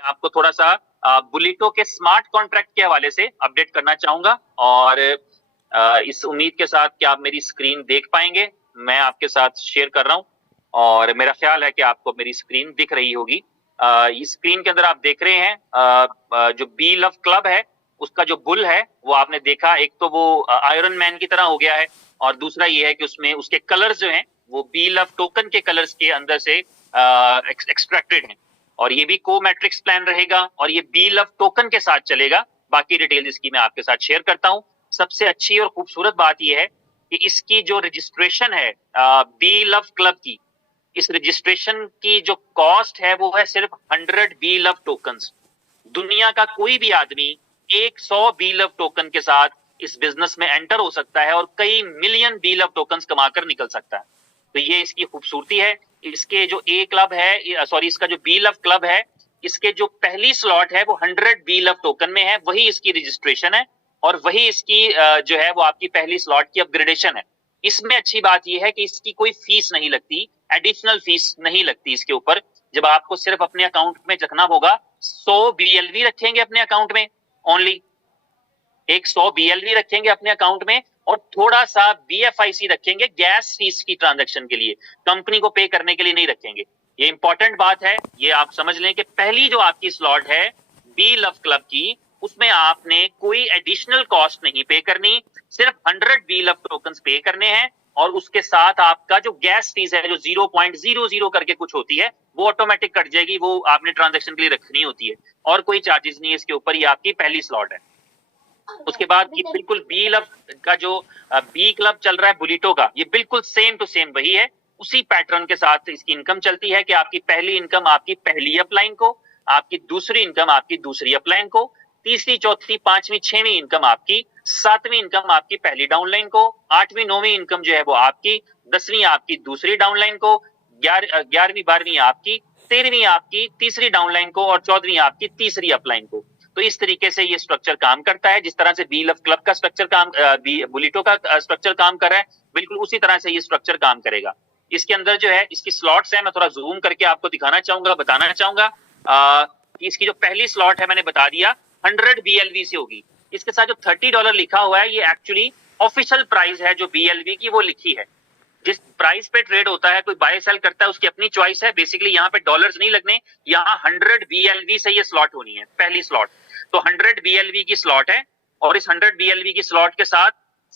मैं आपको थोड़ा सा बुलिटो के स्मार्ट कॉन्ट्रैक्ट के हवाले से अपडेट करना चाहूंगा और इस उम्मीद के साथ कि आप मेरी स्क्रीन देख पाएंगे। मैं आपके साथ शेयर कर रहा हूं और मेरा ख्याल है कि आपको मेरी स्क्रीन दिख रही होगी। इस स्क्रीन के अंदर आप देख रहे हैं जो बी लव क्लब है उसका जो बुल है वो आपने देखा, एक तो वो आयरन मैन की तरह हो गया है और दूसरा ये है कि उसमें उसके कलर्स जो हैं वो बी लव टोकन के कलर्स के अंदर से एक्सट्रैक्टेड हैं और ये भी को मैट्रिक्स प्लान रहेगा और ये बी लव टोकन के साथ चलेगा। बाकी डिटेल्स इसकी मैं आपके साथ शेयर करता हूं। सबसे अच्छी और खूबसूरत बात यह है कि इसकी जो रजिस्ट्रेशन है बी लव क्लब की, इस रजिस्ट्रेशन की जो कॉस्ट है वो है सिर्फ 100 बी लव टोकन्स। दुनिया का कोई भी आदमी 100 बी लव टोकन के साथ इस बिजनेस में एंटर हो सकता है और कई मिलियन बी लव टोकन्स कमाकर निकल सकता है। तो ये इसकी खूबसूरती है। इसके जो ए क्लब है, सॉरी इसका जो बी लव क्लब है, इसके जो पहली स्लॉट है वो 100 बी लव टोकन में है, वही इसकी रजिस्ट्रेशन है और वही इसकी जो है वो आपकी पहली स्लॉट की अपग्रेडेशन है। इसमें अच्छी बात यह है कि इसकी कोई फीस नहीं लगती, एडिशनल फीस नहीं लगती इसके ऊपर। जब आपको सिर्फ अपने अकाउंट में रखना होगा, 100 बीएलवी रखेंगे अपने अकाउंट में, ओनली 100 बीएलवी रखेंगे अपने अकाउंट में और थोड़ा सा बीएफआईसी रखेंगे गैस फीस की ट्रांजैक्शन के लिए, कंपनी को पे करने के लिए नहीं रखेंगे। ये इंपॉर्टेंट बात है, ये आप समझ लें कि पहली जो आपकी स्लॉट है बी लव क्लब की, उसमें आपने कोई एडिशनल कॉस्ट नहीं पे करनी, सिर्फ 100 बी लव टोकन्स पे करने हैं और उसके साथ आपका जो गैस फीस है जो 0.00 करके कुछ होती है वो ऑटोमेटिक कट जाएगी, वो आपने ट्रांजैक्शन के लिए रखनी होती है और कोई चार्जेस नहीं है इसके ऊपर। ये आपकी पहली स्लॉट है। उसके बाद ये बिल्कुल बी क्लब का जो बी क्लब चल रहा है बुलिटो का, ये बिल्कुल सेम टू सेम वही है, उसी पैटर्न के साथ इसकी इनकम चलती है कि आपकी पहली इनकम आपकी पहली अपलाइन को, आपकी दूसरी इनकम आपकी दूसरी अपलाइन को, तीसरी चौथी पांचवी छठवीं इनकम आपकी, सातवीं इनकम आपकी पहली डाउनलाइन को, आठवीं नौवीं इनकम जो है वो आपकी, 10वीं आपकी दूसरी डाउनलाइन को, 11वीं 12वीं आपकी, 13वीं आपकी तीसरी डाउनलाइन को और 14वीं आपकी तीसरी अपलाइन को। तो इस तरीके से ये स्ट्रक्चर काम करता है। जिस तरह से बी लव क्लब का स्ट्रक्चर काम, बुलिटो का स्ट्रक्चर काम कर रहा है, बिल्कुल उसी तरह से ये स्ट्रक्चर काम करेगा। इसके अंदर जो है इसकी स्लॉट्स है, मैं थोड़ा जूम करके आपको दिखाना चाहूंगा, बताना चाहूंगा कि इसकी जो पहली स्लॉट है मैंने बता दिया 100 बीएलवी से होगी। इसके साथ जो $30 लिखा हुआ है ये एक्चुअली ऑफिशियल प्राइस है जो बीएलवी की वो लिखी है। जिस प्राइस पे ट्रेड होता है, कोई बाय सेल करता है उसकी अपनी चॉइस है, बेसिकली यहाँ पे डॉलर्स नहीं लगने, यहाँ 100 बीएलवी से ये स्लॉट होनी है पहली स्लॉट। तो 100 बीएलवी की स्लॉट है और इस 100 बीएलवी की स्लॉट के साथ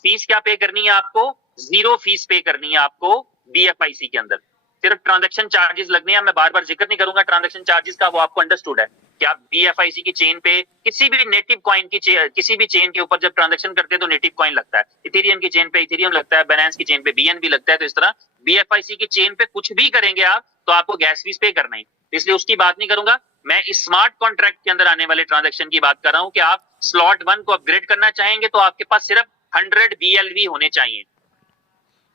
फीस क्या पे करनी है आपको? 0 फीस पे करनी है आपको बीएफआईसी के अंदर। सिर्फ ट्रांजैक्शन चार्जेस लगने हैं, मैं बार बार जिक्र नहीं करूंगा ट्रांजैक्शन चार्जेस का, वो आपको अंडरस्टूड है कि आप बीएफआईसी की चेन पे किसी भी नेटिव कॉइन की किसी भी चेन के ऊपर जब ट्रांजैक्शन करते हैं तो नेटिव कॉइन लगता है, इथेरियम की चेन पे इथेरियम लगता है, बाइनेंस की चेन पे बीएनबी लगता है। तो इस तरह बीएफआईसी की चेन पे कुछ भी करेंगे आप तो आपको गैस फीस पे करना है, इसलिए उसकी बात नहीं करूंगा। मैं इस स्मार्ट कॉन्ट्रैक्ट के अंदर आने वाले ट्रांजैक्शन की बात कर रहा हूं कि आप स्लॉट 1 को अपग्रेड करना चाहेंगे तो आपके पास सिर्फ 100 बीएलवी होने चाहिए।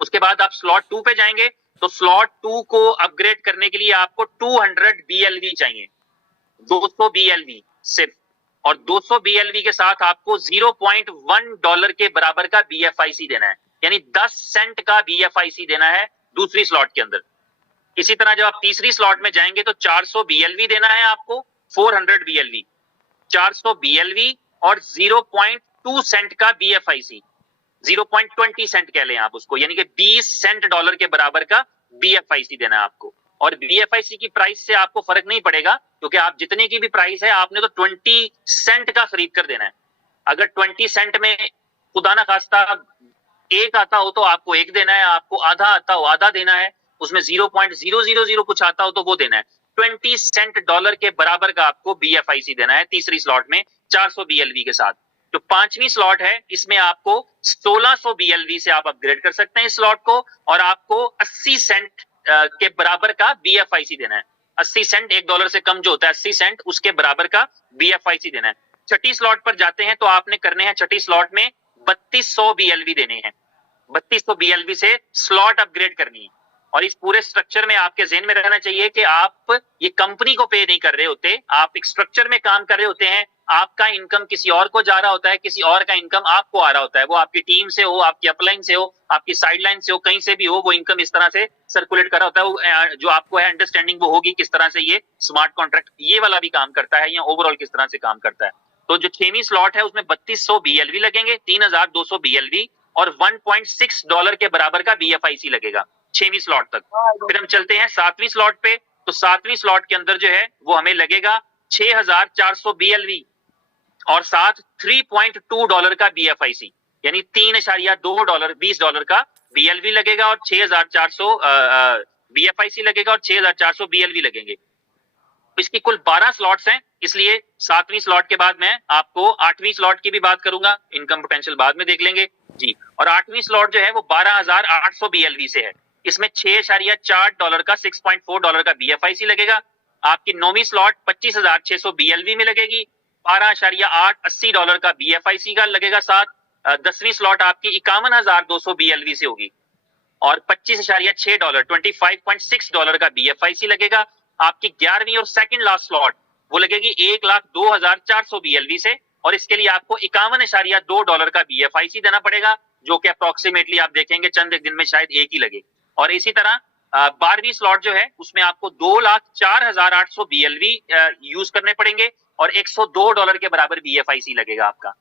उसके बाद आप स्लॉट 2 पे जाएंगे तो स्लॉट 2 को अपग्रेड करने के लिए आपको 200 बीएलवी चाहिए, 200 बीएलवी सिर्फ, और 200 बीएलवी के साथ आपको $0.1 के बराबर का बीएफआईसी देना है, यानी 10 सेंट का बीएफआईसी देना है दूसरी स्लॉट के अंदर। इसी तरह जब आप तीसरी स्लॉट में जाएंगे तो 400 बीएलवी देना है आपको, 400 बीएलवी, 400 बीएलवी और 0.2 सेंट का बीएफआईसी, 0.20 सेंट कह लें आप उसको, यानी कि 20 सेंट डॉलर के बराबर का बीएफआईसी देना है आपको। और बीएफआईसी की प्राइस से आपको फर्क नहीं पड़ेगा क्योंकि आप जितने की भी प्राइस है आपने तो 20 सेंट का खरीद कर देना है। अगर 20 सेंट में खुदा ना खास्ता एक आता हो तो आपको एक देना है, आपको आधा आता हो आधा देना है, उसमें 0.000 कुछ आता हो तो वो देना है। 20 सेंट डॉलर के बराबर का आपको बीएफआईसी देना है तीसरी स्लॉट में 400 बीएलवी के साथ। जो पांचवी स्लॉट है इसमें आपको 1600 बीएलवी से आप अपग्रेड कर सकते हैं इस स्लॉट को और आपको 80 सेंट के बराबर का बीएफआईसी देना है। 80 सेंट $1 से कम जो होता है 80 सेंट, उसके बराबर का बीएफआईसी देना है। छठी स्लॉट पर जाते हैं तो आपने करने हैं छठी स्लॉट में 3200 बीएलवी देने हैं, 3200 बीएलवी से स्लॉट अपग्रेड करनी है। और इस पूरे स्ट्रक्चर में आपके ज़हन में रहना चाहिए कि आप ये कंपनी को पे नहीं कर रहे होते, आप एक स्ट्रक्चर में काम कर रहे होते हैं, आपका इनकम किसी और को जा रहा होता है, किसी और का इनकम आपको आ रहा होता है। वो आपकी टीम से हो, आपकी अपलाइन से हो, आपकी साइडलाइन से हो, कहीं से भी हो, वो इनकम इस तरह से सर्कुलेट कर रहा होता है। वो जो आपको है अंडरस्टैंडिंग वो होगी किस तरह से ये स्मार्ट कॉन्ट्रैक्ट ये वाला भी काम करता है या ओवरऑल किस तरह से काम करता है। तो जो 6वीं स्लॉट है उसमें 3200 BLV लगेंगे, 3200 BLV और $1.6 के बराबर का BFIC लगेगा 6वीं स्लॉट तक। फिर हम चलते हैं 7वीं स्लॉट पे, तो 7वीं स्लॉट के अंदर जो है वो हमें लगेगा 6400 BLV और साथ $3.2 का BFIC, यानी $3.2 $20 का BLV लगेगा और 6400 BFIC लगेगा और 6400 BLV लगेंगे। इसकी कुल 12 स्लॉट्स हैं, इसलिए 7वीं स्लॉट के बाद मैं आपको 8वीं स्लॉट की भी बात करूंगा, इनकम पोटेंशियल बाद में देख लेंगे जी। और 8वीं स्लॉट जो है वो 12800 BLV से है, इसमें $6.4 का $6.4 का BFIC लगेगा। आपकी 9वीं स्लॉट 25,600 BLV में लगेगी, $12.80 का BFIC का लगेगा साथ। 10वीं स्लॉट आपकी 51,200 BLV से होगी और $25.6 $25.6 का BFIC लगेगा। आपकी 11वीं और सेकंड लास्ट स्लॉट वो लगेगी 1,02,400 BLV से और इसके लिए आपको $51.2 का BFIC देना पड़ेगा, जो कि अप्रोक्सीमेटली आप देखेंगे चंद एक दिन में शायद एक ही लगे। और इसी तरह 12वीं स्लॉट जो है उसमें आपको 2,04,800 BLV यूज करने पड़ेंगे और $102 के बराबर BFIC लगेगा आपका।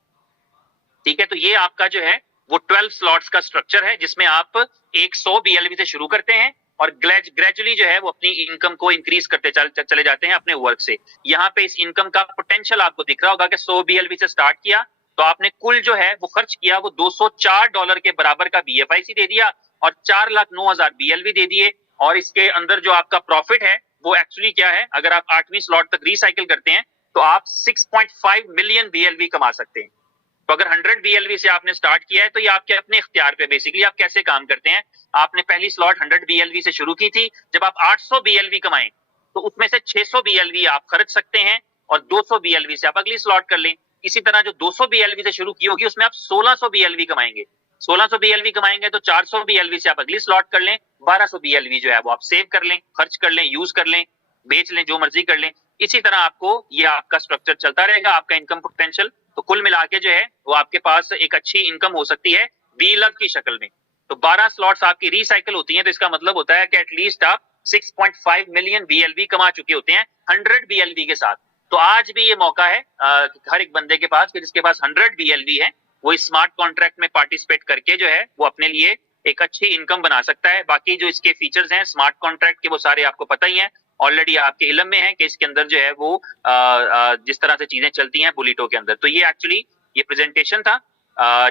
ठीक है, तो ये आपका जो है वो 12 स्लॉट्स का स्ट्रक्चर है, जिसमें आप 100 BLV से शुरू करते हैं और ग्रेजुअली जो है वो अपनी इनकम को इंक्रीज करते चले जाते हैं अपने वर्क से। यहाँ पे इस इनकम का पोटेंशियल आपको दिख रहा होगा कि 100 BLV से स्टार्ट किया तो आपने कुल जो है वो खर्च किया वो $204 के बराबर का BFIC दे दिया और 4,09,000 BLV दे दिए। और इसके अंदर जो आपका प्रॉफिट है वो एक्चुअली क्या है, अगर आप 8वीं स्लॉट तक रिसाइकिल करते हैं तो आप 6.5 मिलियन BLV कमा सकते हैं। तो अगर 100 BLV से आपने स्टार्ट किया है तो ये आपके अपने इख्तियार पे बेसिकली आप कैसे काम करते हैं। आपने पहली स्लॉट 100 BLV से शुरू की थी, जब आप 800 BLV कमाएं तो उसमें से 600 BLV आप खर्च सकते हैं और 200 BLV से आप अगली स्लॉट कर लें। इसी तरह जो 200 BLV से शुरू की होगी उसमें आप 1600 BLV कमाएंगे, 1600 BLV कमाएंगे तो 400 BLV से आप अगली स्लॉट कर लें, 1200 BLV जो है वो आप सेव कर लें, खर्च कर लें, यूज कर लें, बेच लें, जो मर्जी कर लें। इसी तरह आपको ये आपका स्ट्रक्चर चलता रहेगा, आपका इनकम पोटेंशियल। तो कुल मिला के जो है वो आपके पास एक अच्छी इनकम हो सकती है BLV की शक्ल में। तो 12 स्लॉट्स आपकी रिसाइकिल होती हैं, तो इसका मतलब होता है कि एटलीस्ट आप 6.5 मिलियन BLV कमा चुके होते हैं 100 BLV के साथ। तो आज भी ये मौका है हर एक बंदे के पास कि जिसके पास 100 BLV है वो इस स्मार्ट कॉन्ट्रैक्ट में पार्टिसिपेट करके जो है वो अपने लिए एक अच्छी इनकम बना सकता है। बाकी जो इसके फीचर्स हैं स्मार्ट कॉन्ट्रैक्ट के वो सारे आपको पता ही हैं, ऑलरेडी आपके इल्म में है कि इसके अंदर जो है वो जिस तरह से चीजें चलती हैं बुलिटो के अंदर। तो ये एक्चुअली ये प्रेजेंटेशन था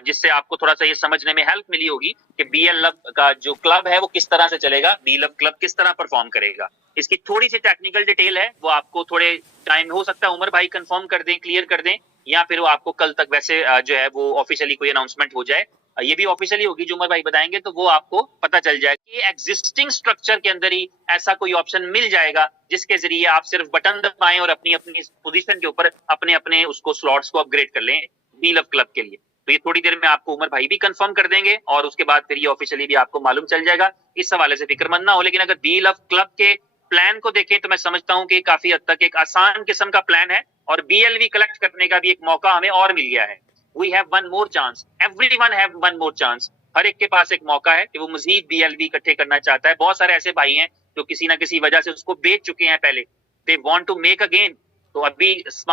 जिससे आपको थोड़ा सा ये समझने में हेल्प मिली होगी कि BLV का जो क्लब है वो किस तरह से चलेगा, BLV क्लब किस तरह परफॉर्म करेगा। इसकी थोड़ी सी टेक्निकल डिटेल है, वो आपको थोड़े टाइम हो सकता है उमर भाई कंफर्म कर दें, क्लियर कर दें, या फिर वो आपको कल तक वैसे जो है वो ऑफिशियली कोई अनाउंसमेंट हो जाए, ये भी ऑफिशियली होगी जो उमर भाई बताएंगे, तो वो आपको पता चल जाए कि एग्जिस्टिंग स्ट्रक्चर के अंदर ही ऐसा कोई ऑप्शन मिल जाएगा जिसके जरिए आप सिर्फ बटन दबाएं और अपनी अपनी पोजीशन के ऊपर अपने अपने उसको स्लॉट्स को अपग्रेड कर लें BLV क्लब के लिए। तो ये थोड़ी देर में आपको उमर भाई भी कंफर्म कर देंगे और उसके बाद फिर ये ऑफिशियली भी आपको मालूम चल जाएगा। इस हवाले से फिक्रमंद ना हो। लेकिन अगर BLV क्लब के प्लान को देखें तो मैं समझता हूं कि काफी हद तक एक आसान किस्म का प्लान है और BLV कलेक्ट करने का भी एक मौका हमें और मिल गया है। We have one more chance. Everyone have one more chance. हर एक के पास एक मौका है कि वो मजीद BLV इकट्ठे करना चाहता है। बहुत सारे ऐसे भाई हैं जो किसी ना किसी वजह से उसको बेच चुके हैं पहले, they want to make again। तो अभी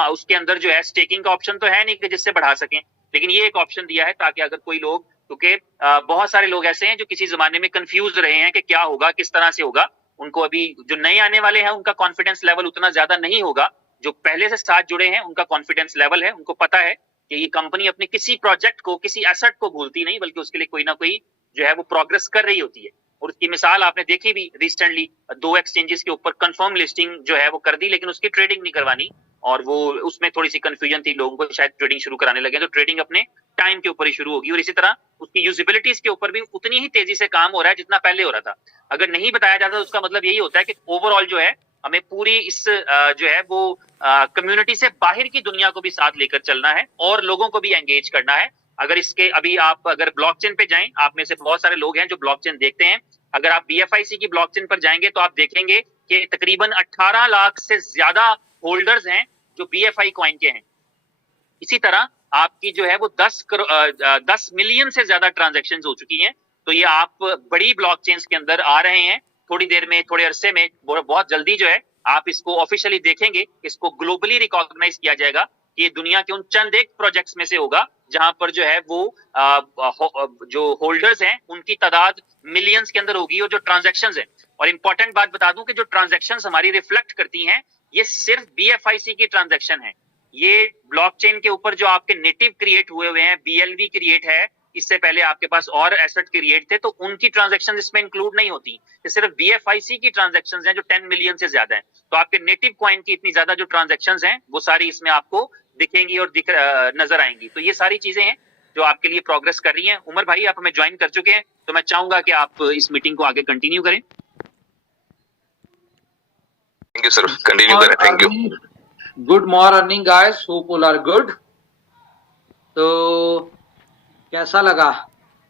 उसके अंदर जो है स्टेकिंग का ऑप्शन तो है नहीं कि जिससे बढ़ा सकें, लेकिन ये एक ऑप्शन दिया है ताकि अगर कोई लोग, क्योंकि बहुत सारे लोग ऐसे हैं जो किसी जमाने में कंफ्यूज रहे हैं कि क्या होगा, किस तरह से होगा, उनको अभी जो नए आने वाले हैं उनका कॉन्फिडेंस लेवल उतना ज्यादा नहीं होगा, जो पहले से साथ जुड़े हैं उनका कॉन्फिडेंस लेवल है, उनको पता है कि ये कंपनी अपने किसी प्रोजेक्ट को, किसी एसेट को भूलती नहीं, बल्कि उसके लिए कोई ना कोई जो है वो प्रोग्रेस कर रही होती है। और उसकी मिसाल आपने देखी भी रिसेंटली, 2 एक्सचेंजेस के ऊपर कंफर्म लिस्टिंग जो है वो कर दी, लेकिन उसकी ट्रेडिंग नहीं करवानी, और वो उसमें थोड़ी सी कंफ्यूजन थी, लोगों को शायद ट्रेडिंग शुरू कराने लगे तो ट्रेडिंग अपने टाइम के ऊपर ही शुरू होगी। और इसी तरह उसकी यूजिबिलिटीज के ऊपर भी उतनी ही तेजी से काम हो रहा है जितना पहले हो रहा था। अगर नहीं बताया जाता तो उसका मतलब यही होता है कि ओवरऑल जो है हमें पूरी इस जो है वो कम्युनिटी से बाहर की दुनिया को भी साथ लेकर चलना है और लोगों को भी एंगेज करना है। अगर इसके अभी आप अगर ब्लॉकचेन पे जाएं, आप में से बहुत सारे लोग हैं जो ब्लॉकचेन देखते हैं, अगर आप BFIC की ब्लॉकचेन पर जाएंगे तो आप देखेंगे कि तकरीबन 18 लाख से ज्यादा होल्डर्स हैं जो BFI कॉइन के हैं। इसी तरह आपकी जो है वो 10 मिलियन से ज्यादा ट्रांजेक्शन हो चुकी हैं। तो ये आप बड़ी ब्लॉकचेन के अंदर आ रहे हैं थोड़ी देर में, थोड़े अरसे में, बहुत जल्दी जो है आप इसको ऑफिशियली देखेंगे, इसको ग्लोबली रिकॉग्नाइज किया जाएगा। ये दुनिया के उन चंद एक प्रोजेक्ट्स में से होगा जहां पर जो है वो जो होल्डर्स हैं उनकी तादाद मिलियंस के अंदर होगी और जो ट्रांजैक्शंस हैं। और इंपॉर्टेंट बात बता दूं कि जो ट्रांजैक्शंस हमारी रिफ्लेक्ट करती हैं ये सिर्फ बीएफआईसी की ट्रांजैक्शन है। ये ब्लॉकचेन के ऊपर जो आपके नेटिव क्रिएट हुए हैं, बीएलवी क्रिएट है, इससे पहले आपके पास और एसेट क्रिएट थे, तो उनकी ट्रांजैक्शन इसमें इंक्लूड नहीं होती। ये सिर्फ बीएफआईसी की ट्रांजैक्शंस हैं जो 10 मिलियन से ज्यादा हैं। तो आपके नेटिव कॉइन की इतनी ज्यादा जो ट्रांजैक्शंस हैं वो सारी इसमें आपको दिखेंगी और नजर आएंगी। तो ये सारी चीजें हैं जो आपके लिए प्रोग्रेस कर रही हैं। उमर भाई आप हमें ज्वाइन कर चुके हैं, तो मैं चाहूंगा कि आप इस मीटिंग को आगे कंटिन्यू करें। थैंक यू सर, कंटिन्यू करें। Thank you. Good morning guys, hope all are good. तो कैसा लगा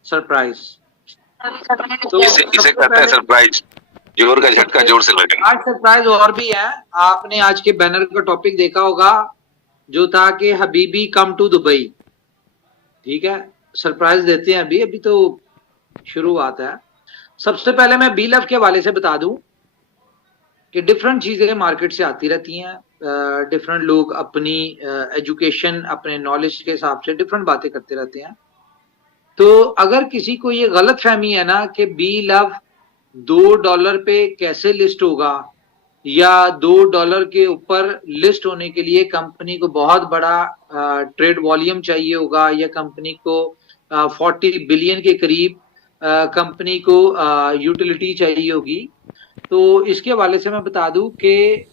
सरप्राइज? तो इसे कहते हैं सरप्राइज, जोर का झटका जोर से लगेगा। आज सरप्राइज और भी है। आपने आज के बैनर का टॉपिक देखा होगा जो था कि हबीबी कम टू दुबई। ठीक है, सरप्राइज देते हैं अभी, अभी तो शुरुआत है। सबसे पहले मैं बीलफ के हवाले से बता दूं कि डिफरेंट चीजें मार्केट से आती रहती हैं। डिफरेंट लोग अपनी एजुकेशन, अपने नॉलेज के हिसाब से डिफरेंट बातें करते रहते हैं। तो अगर किसी को ये गलत फहमी है ना कि बीलफ $2 पे कैसे लिस्ट होगा या $2 के ऊपर लिस्ट होने के लिए कंपनी को बहुत बड़ा ट्रेड वॉल्यूम चाहिए होगा या कंपनी को 40 बिलियन के करीब कंपनी को यूटिलिटी चाहिए होगी, तो इसके हवाले से मैं बता दूं कि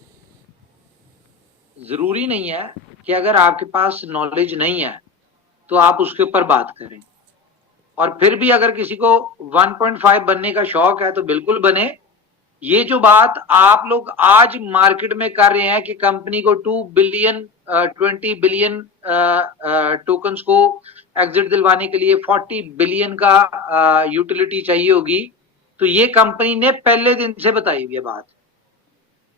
जरूरी नहीं है कि अगर आपके पास नॉलेज नहीं है तो आप उसके ऊपर बात करें। और फिर भी अगर किसी को 1.5 बनने का शौक है तो बिल्कुल बने। ये जो बात आप लोग आज मार्केट में कर रहे हैं कि कंपनी को 2 बिलियन 20 बिलियन टोकन्स को एग्जिट दिलवाने के लिए 40 बिलियन का यूटिलिटी चाहिए होगी, तो ये कंपनी ने पहले दिन से बताई हुई है बात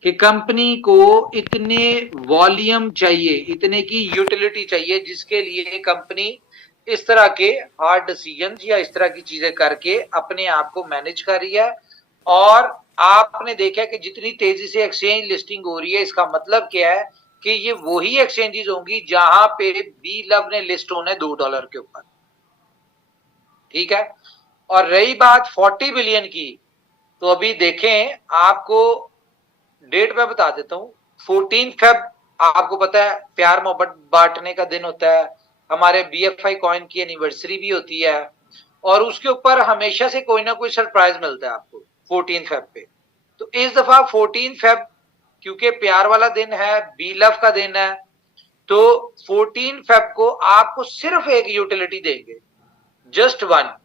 कि कंपनी को इतने वॉल्यूम चाहिए, इतने की यूटिलिटी चाहिए, जिसके लिए कंपनी इस तरह के हार्ड डिसीजंस या इस तरह की चीजें करके अपने आप को मैनेज कर रही है। और आपने देखा कि जितनी तेजी से एक्सचेंज लिस्टिंग हो रही है, इसका मतलब क्या है कि ये वही एक्सचेंजेस होंगी जहां पे बीलव ने लिस्ट होना है $2 के ऊपर। ठीक है, और रही बात 40 बिलियन की, तो अभी देखें, आपको डेट में बता देता हूं। 14 फेब आपको पता है प्यार मोहब्बत बांटने का दिन होता है, हमारे बीएफआई कॉइन की एनिवर्सरी भी होती है, और उसके ऊपर हमेशा से कोई ना कोई सरप्राइज मिलता है आपको 14 फेब पे। तो इस दफा 14 फेब क्योंकि प्यार वाला दिन है, बीलव का दिन है, तो 14 फेब को आपको सिर्फ एक यूटिलिटी देंगे, जस्ट वन,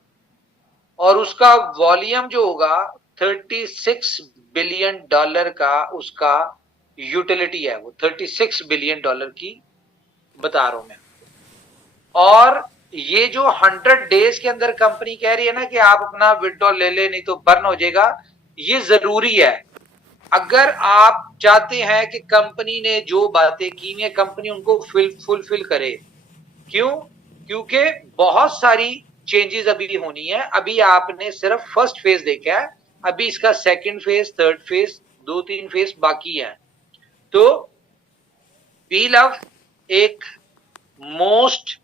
और उसका वॉल्यूम जो होगा $36 बिलियन का उसका यूटिलिटी है। वो $36 बिलियन की बता रहा हूं मैं। और ये जो 100 डेज के अंदर कंपनी कह रही है ना कि आप अपना विड्रॉल ले ले नहीं तो बर्न हो जाएगा, ये जरूरी है। अगर आप चाहते हैं कि कंपनी ने जो बातें की हैं कंपनी उनको फुलफिल करे। क्यों? क्योंकि बहुत सारी चेंजेस अभी होनी है। अभी आपने सिर्फ फर्स्ट फेज देखा है, अभी इसका second phase, third phase, 2-3 phase बाकी है। तो बीलव एक मोस्ट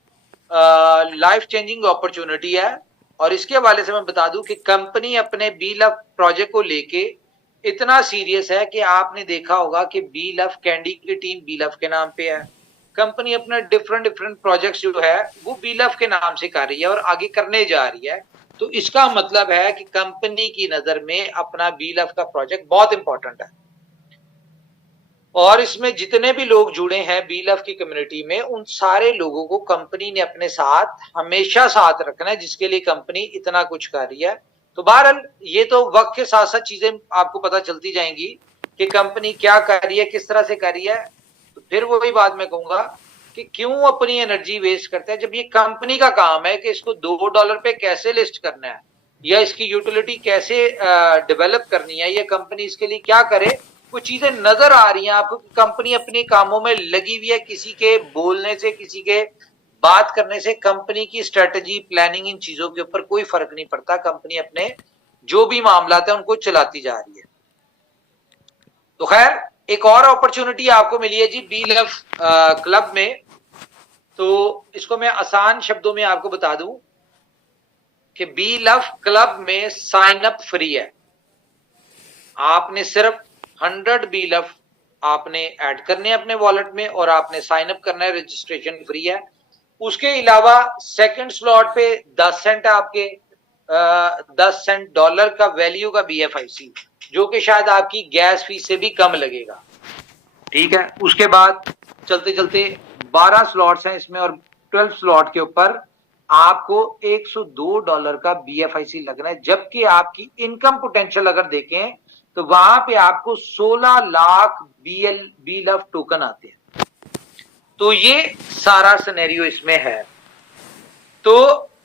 लाइफ चेंजिंग अपॉर्चुनिटी है। और इसके हवाले से मैं बता दूं कि कंपनी अपने बीलव प्रोजेक्ट को लेके इतना सीरियस है कि आपने देखा होगा कि बीलव कैंडी की टीम बीलव के नाम पे है। कंपनी अपने डिफरेंट प्रोजेक्ट्स जो है वो बीलव के नाम से कर रही है और आगे करने जा रही है। तो इसका मतलब है कि कंपनी की नजर में अपना बीलव का प्रोजेक्ट बहुत इंपॉर्टेंट है। और इसमें जितने भी लोग जुड़े हैं बीलव की कम्युनिटी में, उन सारे लोगों को कंपनी ने अपने साथ हमेशा साथ रखना है, जिसके लिए कंपनी इतना कुछ कर रही है। तो बहरहाल ये तो वक्त के साथ साथ चीजें आपको पता चलती जाएंगी कि कंपनी क्या कर रही है, किस तरह से कर रही है। तो फिर वही बात मैं कहूंगा कि क्यों अपनी एनर्जी वेस्ट करते हैं, जब ये कंपनी का काम है कि इसको $2 पे कैसे लिस्ट करना है या इसकी यूटिलिटी कैसे डेवलप करनी है, ये कंपनी इसके लिए क्या करे, कुछ चीजें नजर आ रही हैं आपको कि कंपनी अपने कामों में लगी हुई है, किसी के बोलने से, किसी के बात करने से कंपनी की स्ट्रेटजी, प्लानिंग, इन चीजों के ऊपर कोई फर्क नहीं पड़ता। कंपनी अपने जो भी मामला है उनको चलाती जा रही है। तो खैर, एक और अपॉर्चुनिटी आपको मिली है जी बी लव क्लब में। तो इसको मैं आसान शब्दों में आपको बता दूं कि बी लव क्लब में साइन अप फ्री है। आपने सिर्फ 100 बी लव आपने ऐड करने हैं अपने वॉलेट में और आपने साइन अप करना है, रजिस्ट्रेशन फ्री है। उसके अलावा सेकंड स्लॉट पे 10 सेंट आपके 10 सेंट डॉलर का वैल्यू का BFIC, जो कि शायद आपकी गैस फीस से भी कम लगेगा। ठीक है, उसके बाद चलते चलते 12 स्लॉट्स हैं इसमें और 12 स्लॉट के ऊपर आपको $102 का BFIC लगना है, जबकि आपकी इनकम पोटेंशियल अगर देखें तो वहां पे आपको 16 लाख बी लव टोकन आते हैं। तो ये सारा सिनेरियो इसमें है। तो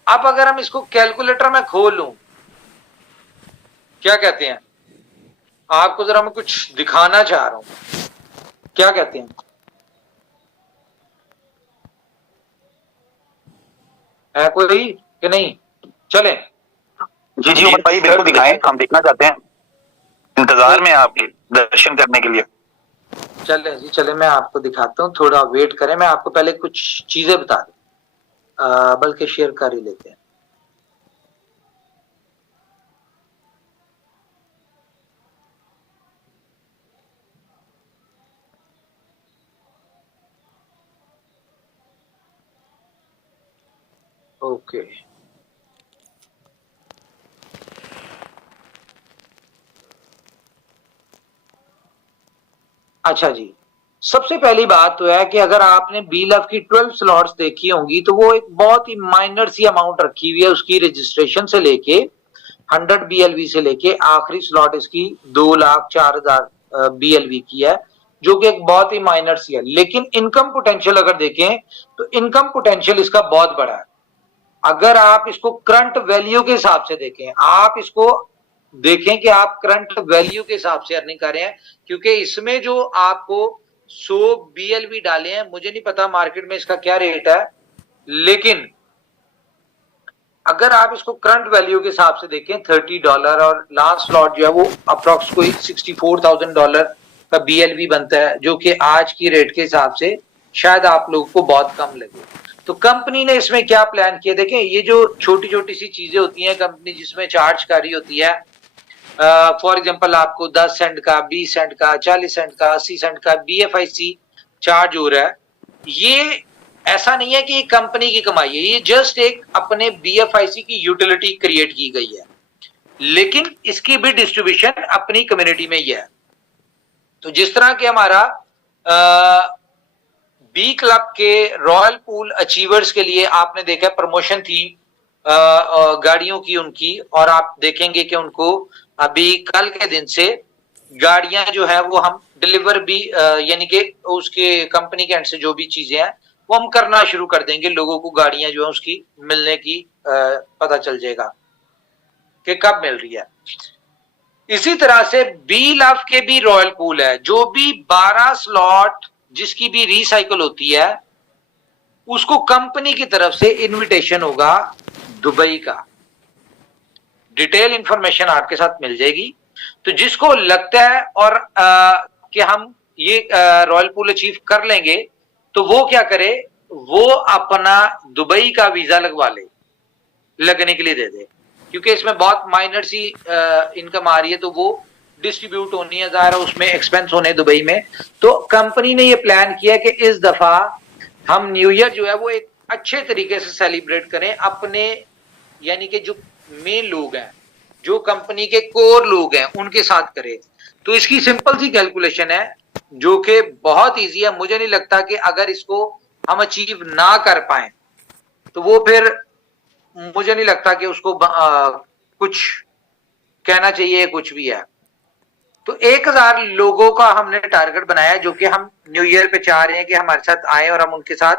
अब अगर हम इसको कैलकुलेटर में खोल लूं, क्या कहते हैं, आपको जरा मैं कुछ दिखाना चाह रहा हूं, क्या कहते हैं, है कोई कि नहीं? चलें जी जी उमर भाई बिल्कुल दिखाएं, हम देखना चाहते हैं, इंतजार में हैं आपके दर्शन करने के लिए। चलें जी, चलें, मैं आपको दिखाता हूं, थोड़ा वेट करें, मैं आपको पहले कुछ चीजें बता दूं, बल्कि शेयर कर ही लेते हैं। ओके, अच्छा जी, सबसे पहली बात तो है कि अगर आपने बी लव की 12 स्लॉट्स देखी होंगी तो वो एक बहुत ही माइनर सी अमाउंट रखी हुई है उसकी रजिस्ट्रेशन से लेके 100 BLV से लेके आखिरी स्लॉट इसकी 2,04,000 BLV की है, जो कि एक बहुत ही माइनर सी है। लेकिन इनकम पोटेंशियल अगर देखें तो इनकम पोटेंशियल इसका बहुत बड़ा है। अगर आप इसको करंट वैल्यू के हिसाब से देखें, आप इसको देखें कि आप करंट वैल्यू के हिसाब से अर्निंग कर रहे हैं, क्योंकि इसमें जो आपको 100 BLV डाले हैं, मुझे नहीं पता मार्केट में इसका क्या रेट है, लेकिन अगर आप इसको करंट वैल्यू के हिसाब से देखें $30 और लास्ट स्लॉट जो है वो अप्रोक्स कोई $64,000 का BLV बनता है, जो कि आज की रेट के हिसाब से शायद आप लोगों को बहुत कम लगे। तो कंपनी ने इसमें क्या प्लान किया, देखें ये जो छोटी छोटी सी चीजें होती हैं कंपनी जिसमें चार्ज कर रही होती है, फॉर एग्जांपल आपको 10 सेंट का, 20 सेंट का, 40 सेंट का, 80 सेंट का BFIC चार्ज हो रहा है, ये ऐसा नहीं है कि ये कंपनी की कमाई है, ये जस्ट एक अपने BFIC की यूटिलिटी क्रिएट की गई है, लेकिन इसकी भी डिस्ट्रीब्यूशन अपनी कम्युनिटी में ही है। तो जिस तरह के हमारा बी क्लब के रॉयल पूल अचीवर्स के लिए आपने देखा प्रमोशन थी गाड़ियों की उनकी, और आप देखेंगे कि उनको अभी कल के दिन से गाड़ियां जो है वो हम डिलीवर भी यानी कि उसके कंपनी के एंड से जो भी चीजें हैं वो हम करना शुरू कर देंगे, लोगों को गाड़ियां जो है उसकी मिलने की पता चल जाएगा कि कब मिल रही है। इसी तरह से बी लव के भी रॉयल पूल है, जो भी 12 स्लॉट जिसकी भी रिसाइकल होती है उसको कंपनी की तरफ से इनविटेशन होगा दुबई का। डिटेल इंफॉर्मेशन आपके साथ मिल जाएगी। तो जिसको लगता है और कि हम ये रॉयल पूल अचीव कर लेंगे तो वो क्या करे, वो अपना दुबई का वीजा लगवा ले, लगने के लिए दे दे, क्योंकि इसमें बहुत माइनर सी इनकम आ रही है, तो वो डिस्ट्रीब्यूट होनी है, ज़ाहिर है उसमें एक्सपेंस होने दुबई में। तो कंपनी ने ये प्लान किया कि इस दफा हम न्यू ईयर जो है वो एक अच्छे तरीके से सेलिब्रेट करें अपने, यानी कि जो मेन लोग हैं, जो कंपनी के कोर लोग हैं, उनके साथ करें। तो इसकी सिंपल सी कैलकुलेशन है जो कि बहुत इजी है। मुझे नहीं लगता कि अगर इसको हम अचीव ना कर पाए तो वो फिर मुझे नहीं लगता कि उसको कुछ कहना चाहिए, कुछ भी है। तो 1000 लोगों का हमने टारगेट बनाया, जो कि हम न्यू ईयर पे चाह रहे हैं कि हमारे साथ आए और हम उनके साथ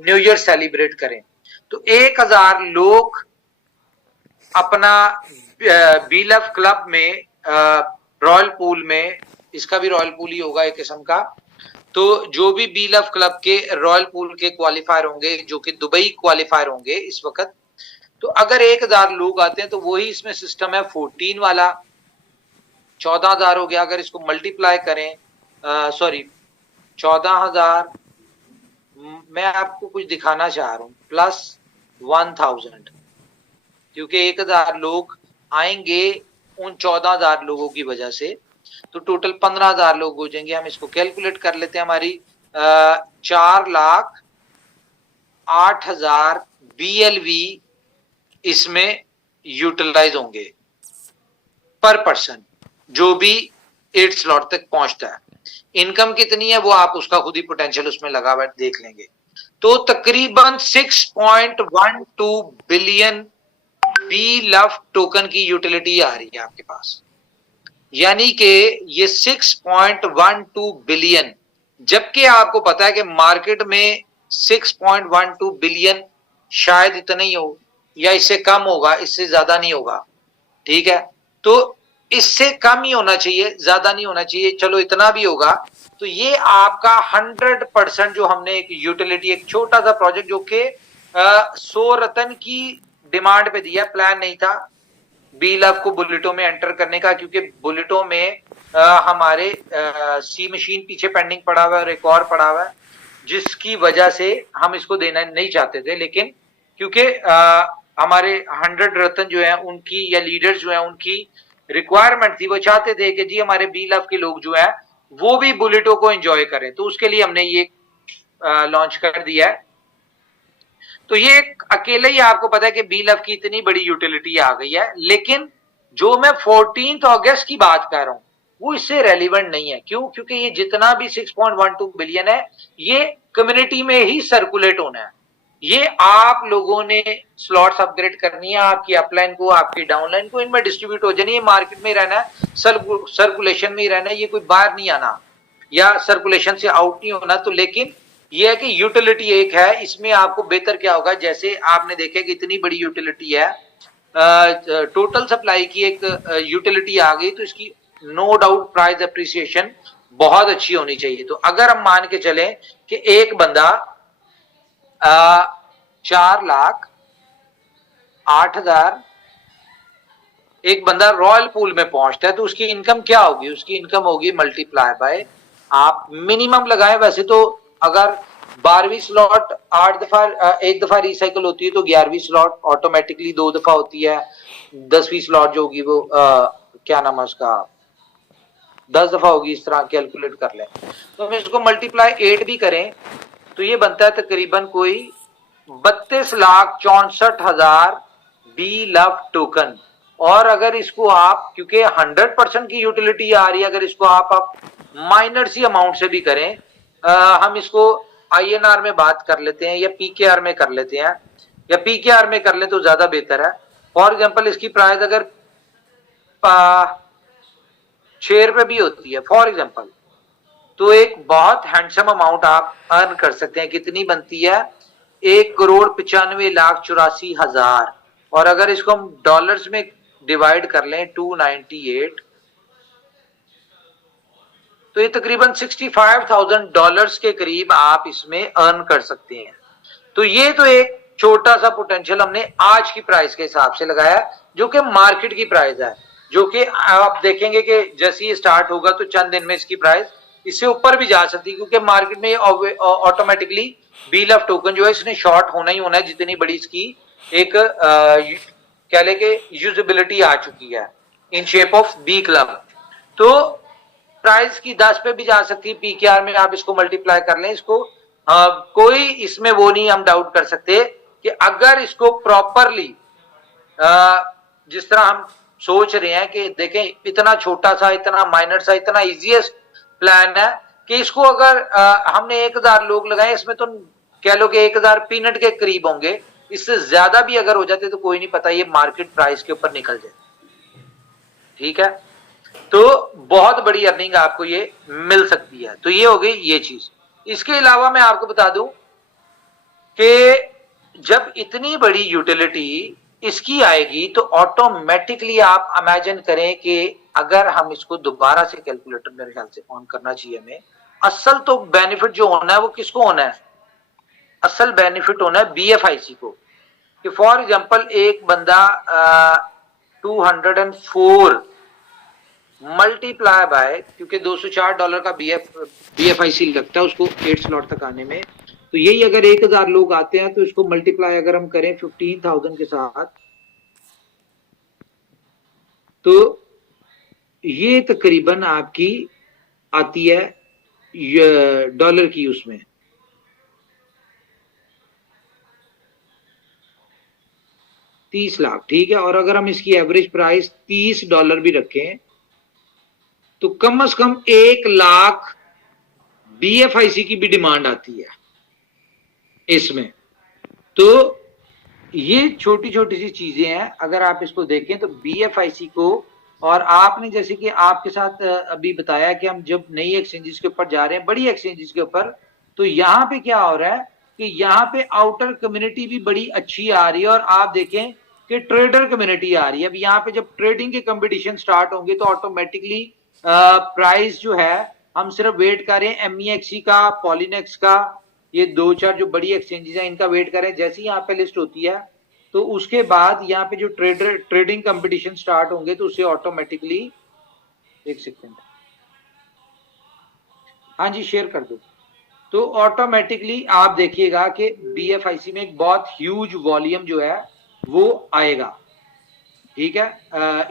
न्यू ईयर सेलिब्रेट करें। तो 1000 लोग अपना बी लव क्लब में रॉयल पूल में इसका भी रॉयल पूल ही होगा एक किस्म का। तो जो भी बी लव क्लब के रॉयल पूल के क्वालिफायर होंगे, जो कि दुबई क्वालिफायर होंगे इस वक्त, तो अगर 1000 लोग आते हैं तो वही इसमें सिस्टम है 14 वाला, 14,000 हो गया। अगर इसको मल्टीप्लाई करें, सॉरी 14,000, मैं आपको कुछ दिखाना चाह रहा हूं, प्लस 1000, क्योंकि 1000 लोग आएंगे उन 14,000 लोगों की वजह से, तो टोटल 15,000 लोग हो जाएंगे। हम इसको कैलकुलेट कर लेते हैं, हमारी 4,08,000 BLV इसमें यूटिलाइज होंगे पर पर्सन, जो भी 8 स्लॉट तक पहुंचता है। इनकम कितनी है वो आप उसका खुद ही पोटेंशियल उसमें लगा हुआ देख लेंगे। तो तकरीबन 6.12 बिलियन बी लव टोकन की यूटिलिटी आ रही है आपके पास, यानी कि ये 6.12 बिलियन, जबकि आपको पता है कि मार्केट में 6.12 बिलियन शायद इतना ही हो या इससे कम होगा, इससे ज्यादा नहीं होगा, ठीक है। तो इससे कम ही होना चाहिए, ज्यादा नहीं होना चाहिए, चलो इतना भी होगा। तो ये आपका 100% जो हमने एक यूटिलिटी, एक छोटा सा प्रोजेक्ट जो कि 100 रतन की डिमांड पे दिया, प्लान नहीं था बी लव को बुलेटो में एंटर करने का, क्योंकि बुलेटो में हमारे सी मशीन पीछे पेंडिंग पड़ा हुआ है और एक और पड़ा हुआ है, जिसकी वजह से हम इसको देना नहीं चाहते थे। लेकिन क्योंकि हमारे 100 रतन जो है उनकी, या लीडर्स जो है उनकी रिक्वायरमेंट थी, वो चाहते थे कि जी हमारे बी लव के लोग जो है वो भी बुलेटो को एंजॉय करें, तो उसके लिए हमने ये लॉन्च कर दिया है। तो ये अकेले ही आपको पता है कि बी लव की इतनी बड़ी यूटिलिटी आ गई है। लेकिन जो मैं 14 अगस्त की बात कर रहा हूं वो इससे रेलिवेंट नहीं है। क्यों? क्योंकि ये जितना भी 6.12 बिलियन है ये कम्युनिटी में ही सर्कुलेट होना है। ये आप लोगों ने स्लॉट्स अपग्रेड करनी है, आपकी अपलाइन को, आपकी डाउनलाइन को, इनमें डिस्ट्रीब्यूट हो जानी है, मार्केट में ही रहना है, सर्कुलेशन में ही रहना है, ये कोई बाहर नहीं आना या सर्कुलेशन से आउट नहीं होना। तो लेकिन ये है कि यूटिलिटी एक है, इसमें आपको बेहतर क्या होगा, जैसे आपने देखा कि इतनी बड़ी यूटिलिटी है, टोटल सप्लाई की एक यूटिलिटी आ गई, तो इसकी नो डाउट प्राइस अप्रिसिएशन बहुत अच्छी होनी चाहिए। तो अगर हम मान के चलें कि एक बंदा 4,08,000 एक बंदा रॉयल पूल में पहुंचता है, तो उसकी इनकम क्या होगी? उसकी इनकम होगी मल्टीप्लाई बाय, आप मिनिमम लगाएं। वैसे तो अगर 12वीं स्लॉट 8 दफा, एक दफा रिसाइकल होती है, तो 11वीं स्लॉट ऑटोमेटिकली 2 दफा होती है। 10वीं स्लॉट जो होगी वो क्या नाम है उसका, 10 दफा होगी, इस तरह कैलकुलेट कर लें। तो हम इसको मल्टीप्लाई 8 भी करें तो ये बनता है तकरीबन कोई 32,64,000 बी लव टोकन। और अगर इसको आप, क्योंकि 100% की यूटिलिटी आ रही है, अगर इसको आप माइनर सी अमाउंट से भी करें, हम इसको INR में बात कर लेते हैं या PKR में कर लेते हैं, या PKR में कर ले तो ज्यादा बेहतर है। फॉर एग्जांपल इसकी प्राइस अगर 6 रुपए भी होती है फॉर एग्जांपल, तो एक बहुत हैंडसम अमाउंट आप अर्न कर सकते हैं। कितनी बनती है? 1,95,84,000। और अगर इसको हम डॉलर्स में डिवाइड कर लें 298, तो ये तकरीबन $65,000 के करीब आप इसमें अर्न कर सकते हैं। तो ये तो एक छोटा सा पोटेंशियल हमने आज की प्राइस के हिसाब से लगाया, जो कि मार्केट की प्राइस है, जो कि आप देखेंगे कि जैसे ही स्टार्ट होगा तो चंद दिन में इसकी प्राइस इससे यूपर भी जा सकती है, क्योंकि मार्केट में ऑटोमेटिकली बी लव टोकन जो है इसने शॉर्ट होना ही होना है, जितनी बड़ी इसकी एक कह ले कि यूजेबिलिटी आ चुकी है in shape of B club. तो प्राइस की 10 पे भी जा सकती है, PKR में आप इसको मल्टीप्लाई कर लें, इसको कोई इसमें वो नहीं हम डाउट कर सकते कि अगर इसको प्रॉपरली जिस तरह हम सोच रहे हैं कि देखें इतना छोटा सा, इतना माइनर सा, इतना इजीएस्ट प्लान है कि इसको अगर हमने 1000 लोग लगाए, इसमें तो कह लो कि 1000 पीनट के करीब होंगे, इससे ज्यादा भी अगर हो जाते तो कोई नहीं पता, ये मार्केट प्राइस के ऊपर निकल जाए, ठीक है। तो बहुत बड़ी अर्निंग आपको ये मिल सकती है। तो ये हो गई ये चीज। इसके अलावा मैं आपको बता दूं कि जब इतनी बड़ी यूटिलिटी इसकी आएगी तो ऑटोमेटिकली आप इमेजिन करें कि अगर हम इसको दोबारा से कैलकुलेटर मेरे ख्याल से ऑन करना चाहिए हमें, असल तो बेनिफिट जो होना है वो किसको होना है, असल बेनिफिट होना है BFIC को। कि फॉर एग्जांपल एक बंदा 204 मल्टीप्लाई बाय, क्योंकि $204 का BFIC लगता है उसको 8 स्लॉट तक आने में, तो यही अगर 1000 लोग आते हैं तो इसको मल्टीप्लाई अगर हम करें 15,000 के साथ, तो ये तकरीबन आपकी आती है डॉलर की उसमें $30 लाख, ठीक है। और अगर हम इसकी एवरेज प्राइस $30 भी रखें तो कम से कम 1 लाख BFIC की भी डिमांड आती है इसमें। तो ये छोटी छोटी सी चीजें हैं, अगर आप इसको देखें तो BFIC को, और आपने जैसे कि आपके साथ अभी बताया कि हम जब नई एक्सचेंजेस के ऊपर जा रहे हैं, बड़ी एक्सचेंजेस के ऊपर, तो यहाँ पे क्या हो रहा है कि यहाँ पे आउटर कम्युनिटी भी बड़ी अच्छी आ रही है, और आप देखें कि ट्रेडर कम्युनिटी आ रही है। अब यहाँ पे जब ट्रेडिंग के कंपटीशन स्टार्ट होंगे तो ऑटोमेटिकली प्राइस जो है, हम सिर्फ वेट करें MEXC का, पॉलिनेक्स का, ये 2-4 जो बड़ी एक्सचेंजेस हैं इनका वेट करें। जैसे ही यहाँ पे लिस्ट होती है तो उसके बाद यहाँ पे जो ट्रेडिंग कंपटीशन स्टार्ट होंगे तो उसे ऑटोमेटिकली, एक सेकेंड, हाँ जी शेयर कर दो, तो ऑटोमेटिकली आप देखिएगा कि BFIC में एक बहुत ह्यूज वॉल्यूम जो है वो आएगा, ठीक है,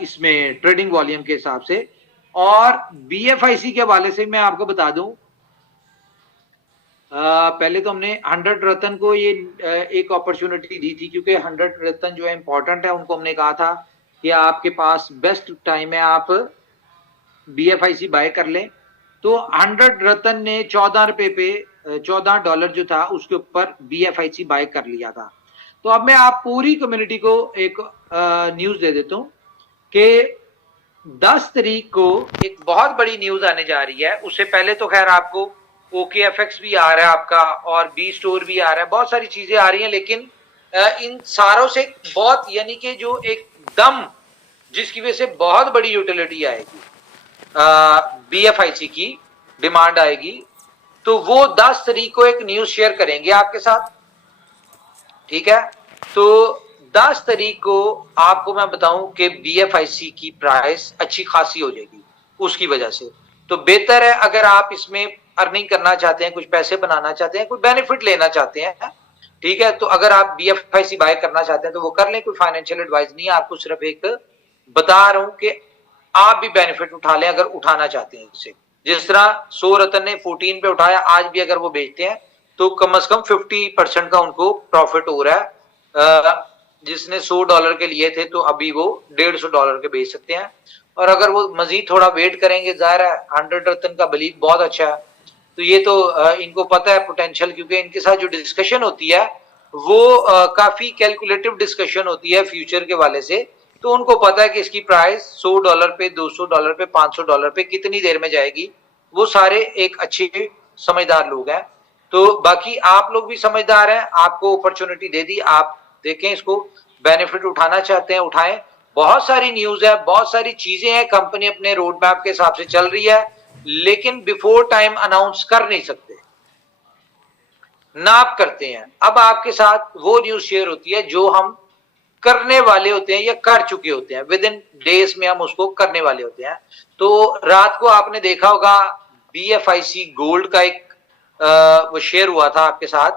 इसमें ट्रेडिंग वॉल्यूम के हिसाब से। और BFIC के हवाले से मैं आपको बता दूं, पहले तो हमने 100 रत्न को ये एक अपॉर्चुनिटी दी थी, क्योंकि 100 रत्न जो है इंपॉर्टेंट है। उनको हमने कहा था कि आपके पास बेस्ट टाइम है, आप BFIC बाय कर लें। तो 100 रत्न ने $14 पे, $14 जो था उसके ऊपर BFIC बाय कर लिया था। तो अब मैं आप पूरी कम्युनिटी को एक न्यूज दे देता हूं कि 10 तारीख को एक बहुत बड़ी न्यूज आने जा रही है। उससे पहले तो खैर आपको OKFX भी आ रहा है आपका, और B स्टोर भी आ रहा है, बहुत सारी चीजें आ रही हैं, लेकिन इन सारों से बहुत, यानी कि जो एक दम जिसकी वजह से बहुत बड़ी यूटिलिटी आएगी, BFIC की डिमांड आएगी, तो वो 10 तारीख को एक न्यूज शेयर करेंगे आपके साथ, ठीक है। तो 10 तारीख को आपको मैं बताऊं कि BFIC की प्राइस अच्छी खासी हो जाएगी उसकी वजह से। तो बेहतर है, अगर आप इसमें अर्निंग करना चाहते हैं, कुछ पैसे बनाना चाहते हैं, कुछ बेनिफिट लेना चाहते हैं, ठीक है, तो अगर आप BFIC बाय करना चाहते हैं तो वो कर लें। कोई फाइनेंशियल एडवाइस नहीं है, आपको सिर्फ एक बता रहा हूं कि आप भी बेनिफिट उठा लें अगर उठाना चाहते हैं इससे। जिस तरह 100 रत्न ने 14 पे उठाया, आज भी अगर वो बेचते हैं तो कम से कम 50% का उनको प्रॉफिट हो रहा है। जिसने $100 के लिए थे तो अभी वो $150 के बेच सकते हैं। और अगर वो मजीद थोड़ा वेट करेंगे, जाहिर है 100 रत्न का बलीग बहुत अच्छा है, तो ये तो इनको पता है पोटेंशियल, क्योंकि इनके साथ जो डिस्कशन होती है वो काफी कैलकुलेटिव डिस्कशन होती है फ्यूचर के वाले से। तो उनको पता है कि इसकी प्राइस $100 पे, $200 पे, $500 पे कितनी देर में जाएगी। वो सारे एक अच्छे समझदार लोग हैं। तो बाकी आप लोग भी समझदार हैं, आपको अपॉर्चुनिटी दे दी, आप देखें इसको, बेनिफिट उठाना चाहते हैं उठाएं। बहुत सारी न्यूज है, बहुत सारी चीजें हैं, कंपनी अपने रोड मैप के हिसाब से चल रही है, लेकिन बिफोर टाइम अनाउंस कर नहीं सकते, नाप करते हैं। अब आपके साथ वो न्यूज शेयर होती है जो हम करने वाले होते हैं या कर चुके होते हैं, विद इन डेज में हम उसको करने वाले होते हैं। तो रात को आपने देखा होगा BFIC गोल्ड का एक वो शेयर हुआ था आपके साथ,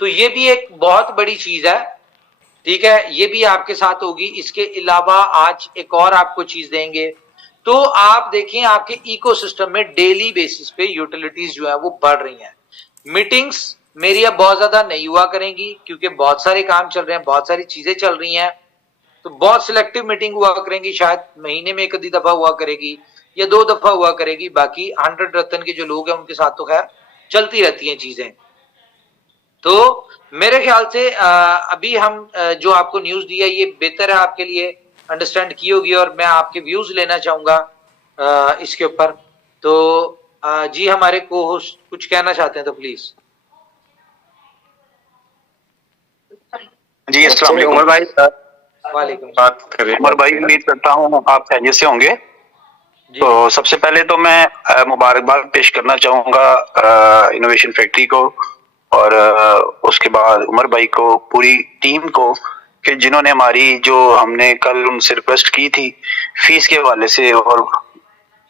तो ये भी एक बहुत बड़ी चीज है, ठीक है, ये भी आपके साथ होगी। इसके अलावा आज एक और आपको चीज देंगे। तो आप देखें आपके इकोसिस्टम में डेली बेसिस पे यूटिलिटीज जो है वो बढ़ रही हैं। मीटिंग्स मेरी अब बहुत ज्यादा नहीं हुआ करेंगी, क्योंकि बहुत सारे काम चल रहे हैं, बहुत सारी चीजें चल रही हैं, तो बहुत सिलेक्टिव मीटिंग हुआ करेंगी, शायद महीने में 1 दफा हुआ करेगी या 2 दफा हुआ करेगी। बाकी 100 रत्न के जो लोग हैं उनके साथ तो खैर चलती रहती हैं चीजें। तो मेरे ख्याल से अभी हम जो आपको न्यूज दी है ये बेहतर है आपके लिए, अंडरस्टैंड की होगी, और मैं आपके व्यूज लेना चाहूंगा इसके ऊपर। तो जी हमारे को होस्ट कुछ कहना चाहते हैं तो प्लीज। जी अस्सलाम वालेकुम उमर भाई। वालेकुम बात करें उमर भाई, उम्मीद करता हूँ आप खैरियत से होंगे। जी तो सबसे पहले तो मैं मुबारकबाद पेश करना चाहूंगा इनोवेशन फैक्ट्री को, और उसके बाद उमर भाई को, पूरी टीम को, कि जिन्होंने हमारी, जो हमने कल उनसे रिक्वेस्ट की थी फीस के हवाले से और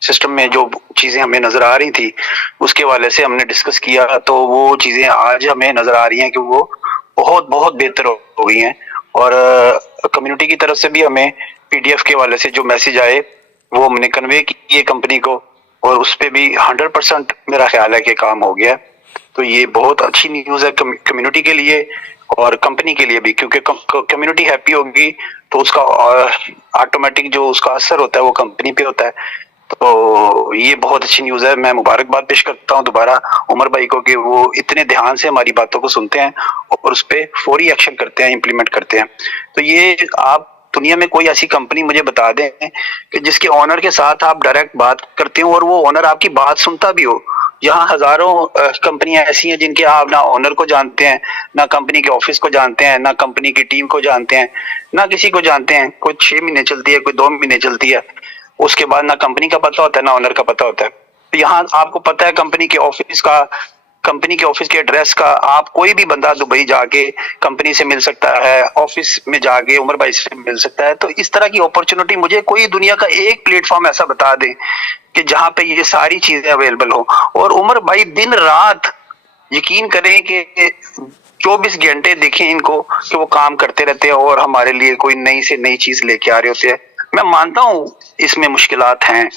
सिस्टम में जो चीजें हमें नजर आ रही थी उसके हवाले से हमने डिस्कस किया, तो वो चीजें आज हमें नजर आ रही हैं कि वो बहुत बहुत बेहतर हो गई हैं। और कम्युनिटी की तरफ से भी हमें पीडीएफ के हवाले से जो मैसेज आए वो हमने कन्वे किए कंपनी को, और उस पर भी 100% मेरा ख्याल है कि काम हो गया। तो ये बहुत अच्छी न्यूज है कम्युनिटी के लिए और कंपनी के लिए भी, क्योंकि कम्युनिटी हैप्पी होगी तो उसका ऑटोमेटिक जो उसका असर होता है वो कंपनी पे होता है। तो ये बहुत अच्छी न्यूज है। मैं मुबारकबाद पेश करता हूँ दोबारा उमर भाई को कि वो इतने ध्यान से हमारी बातों को सुनते हैं और उस पर फौरी एक्शन करते हैं, इम्प्लीमेंट करते हैं। तो ये आप दुनिया में कोई ऐसी कंपनी मुझे बता दें कि जिसके ओनर के साथ आप डायरेक्ट बात करते हो और वो ओनर आपकी बात सुनता भी हो। यहाँ हजारों कंपनियां ऐसी हैं जिनके आप ना ओनर को जानते हैं, ना कंपनी के ऑफिस को जानते हैं, ना कंपनी की टीम को जानते हैं, ना किसी को जानते हैं। कोई 6 महीने चलती है, कोई 2 महीने चलती है, उसके बाद ना कंपनी का पता होता है ना ओनर का पता होता है। तो यहाँ आपको पता है कंपनी के ऑफिस का, कंपनी के ऑफिस के एड्रेस का। आप कोई भी बंदा दुबई जाके कंपनी से मिल सकता है, ऑफिस में जाके उमर भाई से मिल सकता है। तो इस तरह की अपॉर्चुनिटी मुझे कोई दुनिया का एक प्लेटफॉर्म ऐसा बता दे कि जहाँ पे ये सारी चीजें अवेलेबल हो। और उमर भाई दिन रात, यकीन करें कि 24 घंटे देखें इनको कि वो काम करते रहते हैं और हमारे लिए कोई नई से नई चीज लेके आ रहे होते हैं। मैं मानता हूँ इसमें मुश्किलात हैं,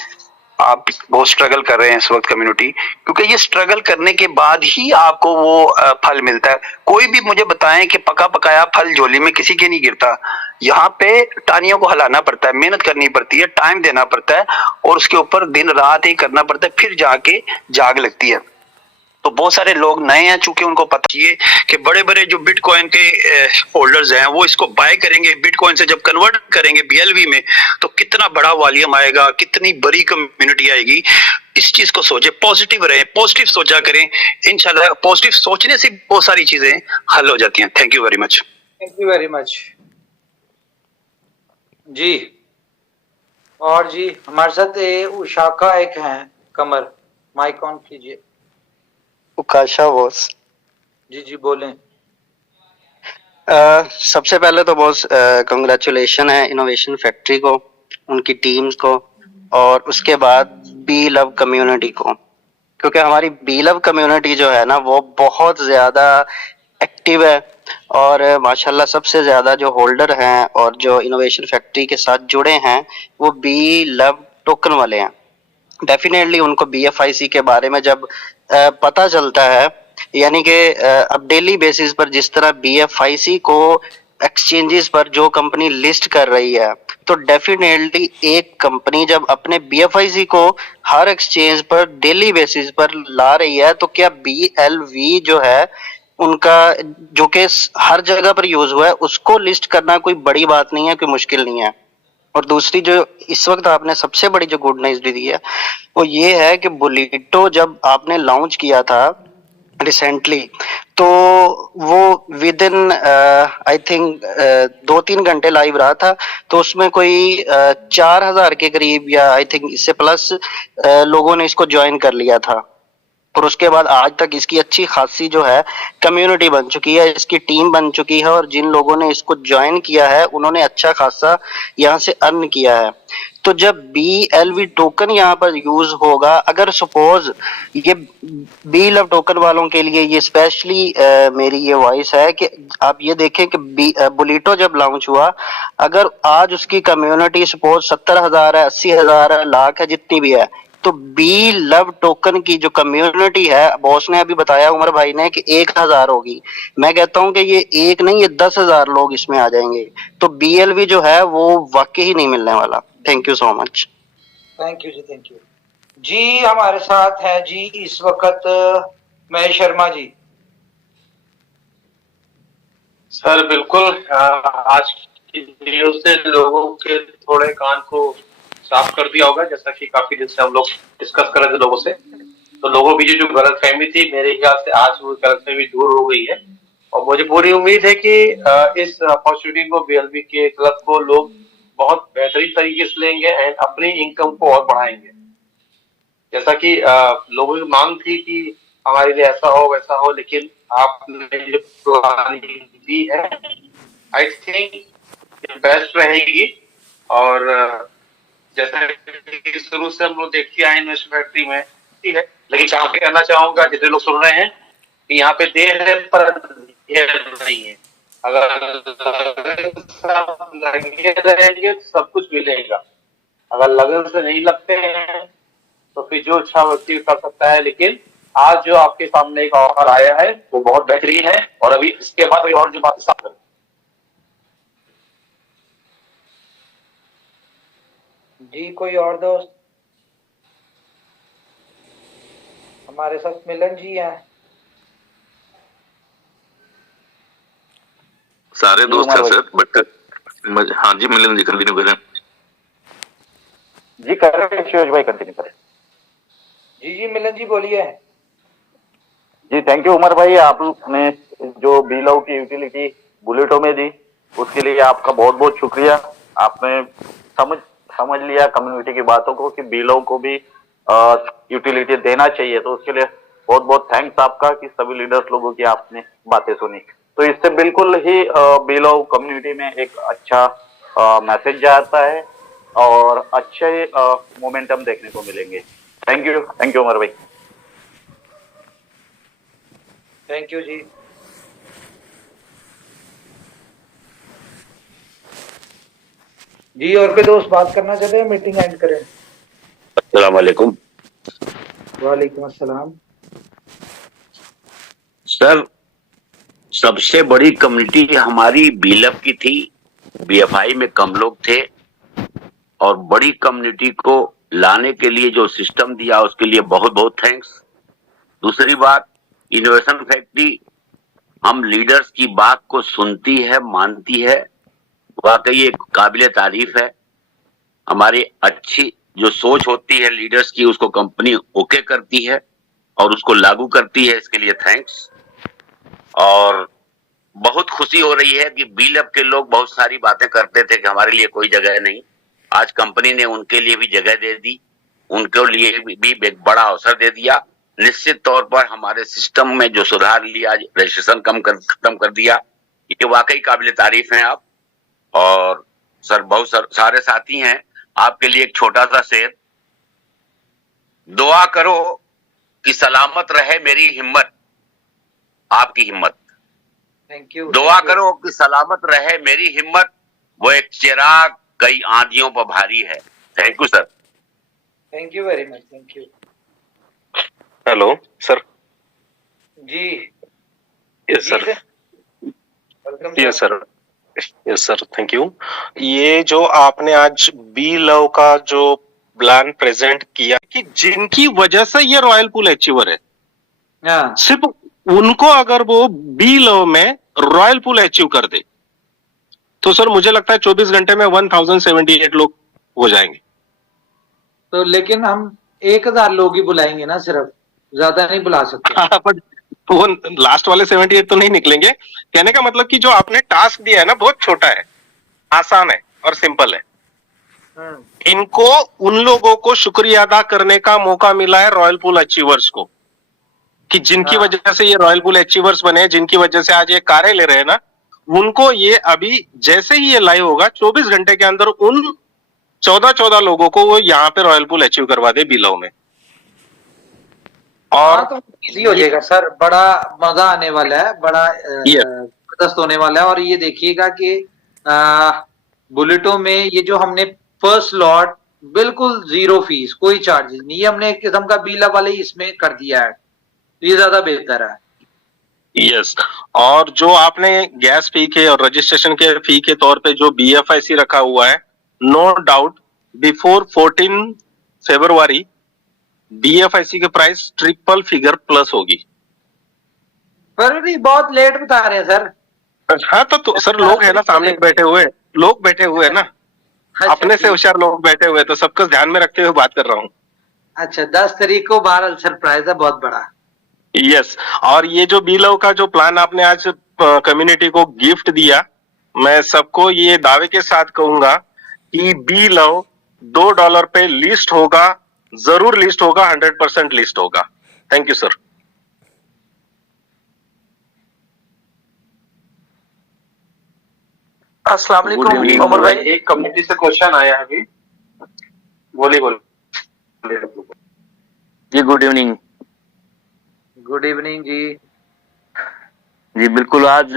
आप बहुत स्ट्रगल कर रहे हैं इस वक्त कम्युनिटी, क्योंकि ये स्ट्रगल करने के बाद ही आपको वो फल मिलता है। कोई भी मुझे बताएं कि पका पकाया फल झोली में किसी के नहीं गिरता। यहाँ पे टानियों को हिलाना पड़ता है, मेहनत करनी पड़ती है, टाइम देना पड़ता है और उसके ऊपर दिन रात ही करना पड़ता है, फिर जाके जाग लगती है। तो बहुत सारे लोग नए हैं, चूंकि उनको पता चाहिए कि बड़े बड़े जो बिटकॉइन के होल्डर्स हैं वो इसको बाय करेंगे, बिटकॉइन से जब कन्वर्ट करेंगे बीएलवी में तो कितना बड़ा वॉल्यूम आएगा, कितनी बड़ी कम्युनिटी आएगी। इस चीज को सोचे, पॉजिटिव रहे, पॉजिटिव सोचा करें। इंशाल्लाह पॉजिटिव सोचने से बहुत सारी चीजें हल हो जाती हैं। Thank you very much. Thank you very much जी। और जी हमारे साथ उषाका एक हैं, कमर, माइक ऑन कीजिए। उकाशा बॉस जी जी बोलें। सबसे पहले तो बॉस कंग्रेचुलेशन है इनोवेशन फैक्ट्री को, उनकी टीम्स को, और उसके बाद बी लव कम्युनिटी को, क्योंकि हमारी बी लव कम्युनिटी जो है ना वो बहुत ज्यादा एक्टिव है। और माशाल्लाह सबसे ज्यादा जो होल्डर हैं और जो इनोवेशन फैक्ट्री के साथ जुड़े हैं वो बी लव टोकन वाले हैं। डेफिनेटली उनको बीएफआईसी के बारे में जब पता चलता है, यानी कि अब डेली बेसिस पर जिस तरह बीएफआईसी को एक्सचेंजेस पर जो कंपनी लिस्ट कर रही है, तो डेफिनेटली एक कंपनी जब अपने बीएफआईसी को हर एक्सचेंज पर डेली बेसिस पर ला रही है, तो क्या बीएलवी जो है उनका, जो कि हर जगह पर यूज हुआ है, उसको लिस्ट करना कोई बड़ी बात नहीं है, कोई मुश्किल नहीं है। और दूसरी जो इस वक्त आपने सबसे बड़ी जो गुड न्यूज दी है वो ये है कि बुलेटो जब आपने लॉन्च किया था रिसेंटली, तो वो विद इन आई थिंक 2-3 घंटे लाइव रहा था, तो उसमें कोई 4,000 के करीब या आई थिंक इससे प्लस लोगों ने इसको ज्वाइन कर लिया था। और उसके बाद आज तक इसकी अच्छी खासी जो है कम्युनिटी बन चुकी है, इसकी टीम बन चुकी है, और जिन लोगों ने इसको ज्वाइन किया है उन्होंने अच्छा खासा यहाँ से अर्न किया है। तो जब BLV टोकन यहाँ पर यूज होगा, अगर सपोज ये बी लव टोकन वालों के लिए ये स्पेशली मेरी ये वॉइस है कि आप ये देखें कि बुलेटो जब लॉन्च हुआ, अगर आज उसकी कम्युनिटी सपोज 70,000 है, 80,000 है, लाख है, जितनी भी है, तो बी लव टोकन की जो कम्युनिटी है, बॉस ने अभी बताया उमर भाई ने कि 1,000 होगी। मैं कहता हूं कि ये एक नहीं, ये 10,000 लोग इसमें आ जाएंगे। तो BLV जो है वो वाकई ही नहीं मिलने वाला। Thank you so much. Thank you जी, थैंक यू जी। हमारे साथ है जी इस वक्त महेश शर्मा जी। सर बिल्कुल, आज की न्यूज से लोगों के थोड़े कान को साफ कर दिया होगा, जैसा कि काफी दिन से हम लोग डिस्कस कर रहे थे लोगों से। तो लोगों की जो गलतफहमी थी, मेरे ख्याल से आज वो गलतफहमी दूर हो गई है, और मुझे पूरी उम्मीद है कि इस अपॉर्चुनिटी को BLV के क्लब को लोग बहुत बेहतरीन तरीके से लेंगे एंड अपनी इनकम को और बढ़ाएंगे। जैसा कि लोगों की मांग थी कि हमारे लिए ऐसा हो वैसा हो, लेकिन आपने जो प्लानिंग दी है आई थिंक बेस्ट रहेगी। और जैसे कि शुरू से हम लोग देखते आए इन्वेस्टमेंट फैक्ट्री में, ठीक है, लेकिन काम करना चाहूंगा जितने लोग सुन रहे हैं कि यहाँ पे देर है पर देर नहीं है। अगर लगे रहेंगे तो सब कुछ मिलेगा, अगर लगन से नहीं लगते हैं तो फिर जो इच्छा व्यक्ति कर सकता है। लेकिन आज जो आपके सामने एक ऑफर आया है वो बहुत बेहतरीन है, और अभी इसके बाद और जो बात साफ करें। जी कोई और दोस्त? हमारे साथ मिलन जी हैं। सारे दोस्त हैं सर, बट हाँ जी मिलन जी कंटिन्यू करें। जी करें शिवज भाई, कंटिन्यू करें। जी मिलन जी बोलिए। जी थैंक यू उमर भाई, आपने जो बी लव की यूटिलिटी बुलेटो में दी उसके लिए आपका बहुत बहुत शुक्रिया। आपने समझ लिया कम्युनिटी की बातों को कि बी लव को भी यूटिलिटी देना चाहिए, तो उसके लिए बहुत बहुत थैंक्स आपका कि सभी लीडर्स लोगों की आपने बातें सुनी। तो इससे बिल्कुल ही बी लव कम्युनिटी में एक अच्छा मैसेज जाता है और अच्छे मोमेंटम देखने को मिलेंगे। थैंक यू उमर भाई। थैंक यू जी। जी और कोई दोस्त बात करना चाहते हैं? मीटिंग एंड करें। अस्सलाम वालेकुम वालेकुम अस्सलाम। सर, सबसे बड़ी कम्युनिटी हमारी बीलअप की थी, बीएफआई में कम लोग थे, और बड़ी कम्युनिटी को लाने के लिए जो सिस्टम दिया उसके लिए बहुत बहुत थैंक्स। दूसरी बात, इनोवेशन फैक्ट्री हम लीडर्स की बात को सुनती है, मानती है, वाकई एक काबिले तारीफ है। हमारी अच्छी जो सोच होती है लीडर्स की उसको कंपनी ओके करती है और उसको लागू करती है, इसके लिए थैंक्स। और बहुत खुशी हो रही है कि बीलअप के लोग बहुत सारी बातें करते थे कि हमारे लिए कोई जगह नहीं, आज कंपनी ने उनके लिए भी जगह दे दी, उनके लिए भी एक बड़ा अवसर दे दिया। निश्चित तौर पर हमारे सिस्टम में जो सुधार लिया, रजिस्ट्रेशन खत्म कर दिया, ये वाकई काबिल तारीफ हैं आप। और सर बहुत सारे साथी हैं, आपके लिए एक छोटा सा शेर, दुआ करो कि सलामत रहे मेरी हिम्मत, आपकी हिम्मत। Thank you. दुआ करो कि सलामत रहे मेरी हिम्मत, वो एक चिराग कई आंधियों पर भारी है। Thank you sir. Thank you very much. Thank you. Hello sir. जी yes sir. Yes sir. Yes sir, thank you. ये जो आपने आज बी लव का जो प्लान प्रेजेंट किया कि जिनकी वजह से ये रॉयल पूल अचीवर है, सिर्फ उनको अगर वो बी लव में रॉयल पूल अचीव कर दे तो सर मुझे लगता है 24 घंटे में 1078 लोग हो जाएंगे। तो लेकिन हम 1000 लोग ही बुलाएंगे ना, सिर्फ, ज्यादा नहीं बुला सकते। हाँ, बट वो लास्ट वाले 78 तो नहीं निकलेंगे। कहने का मतलब कि जो आपने टास्क दिया है ना, बहुत छोटा है, आसान है और सिंपल है। इनको उन लोगों को शुक्रिया अदा करने का मौका मिला है रॉयल पूल अचीवर्स को, कि जिनकी वजह से ये रॉयल पूल अचीवर्स बने, जिनकी वजह से आज ये कारें ले रहे हैं ना, उनको ये अभी जैसे ही ये लाइव होगा 24 घंटे के अंदर उन 14 लोगों को वो यहाँ पे रॉयल पूल अचीव करवा दे बिलव में। और तो इजी हो जाएगा सर, बड़ा मजा आने वाला है, बड़ा जबरदस्त होने वाला है। और ये देखिएगा कि बुलेटो में ये जो हमने फर्स्ट लॉट बिल्कुल 0 फीस, कोई चार्जेस नहीं, ये हमने एक किस्म का बीला वाले इसमें कर दिया है, तो ये ज्यादा बेहतर है। यस। और जो आपने गैस फी के और रजिस्ट्रेशन के फी के तौर पे जो BFIC रखा हुआ है, नो डाउट बिफोर 14 फरवरी BFIC के प्राइस ट्रिपल फिगर प्लस होगी। फरवरी बहुत लेट बता रहे हैं सर। हाँ तो सर लोग है ना सामने बैठे हुए हैं ना, अपने से होशियार लोग बैठे हुए, तो सबको ध्यान में रखते हुए बात कर रहा हूँ। अच्छा, 10 तारीख को बहरहाल सरप्राइज है बहुत बड़ा। यस। और ये जो बीलव का जो प्लान आपने आज कम्युनिटी को गिफ्ट दिया, मैं सबको ये दावे के साथ कहूंगा कि बी लव $2 पे लिस्ट होगा, जरूर लिस्ट होगा, 100% लिस्ट होगा। Thank you sir. अस्सलाम Good वालेकुम evening, उमर भाई, भाई। एक कम्युनिटी से क्वेश्चन आया है अभी, बोलिए। जी गुड इवनिंग। गुड इवनिंग जी। जी बिल्कुल, आज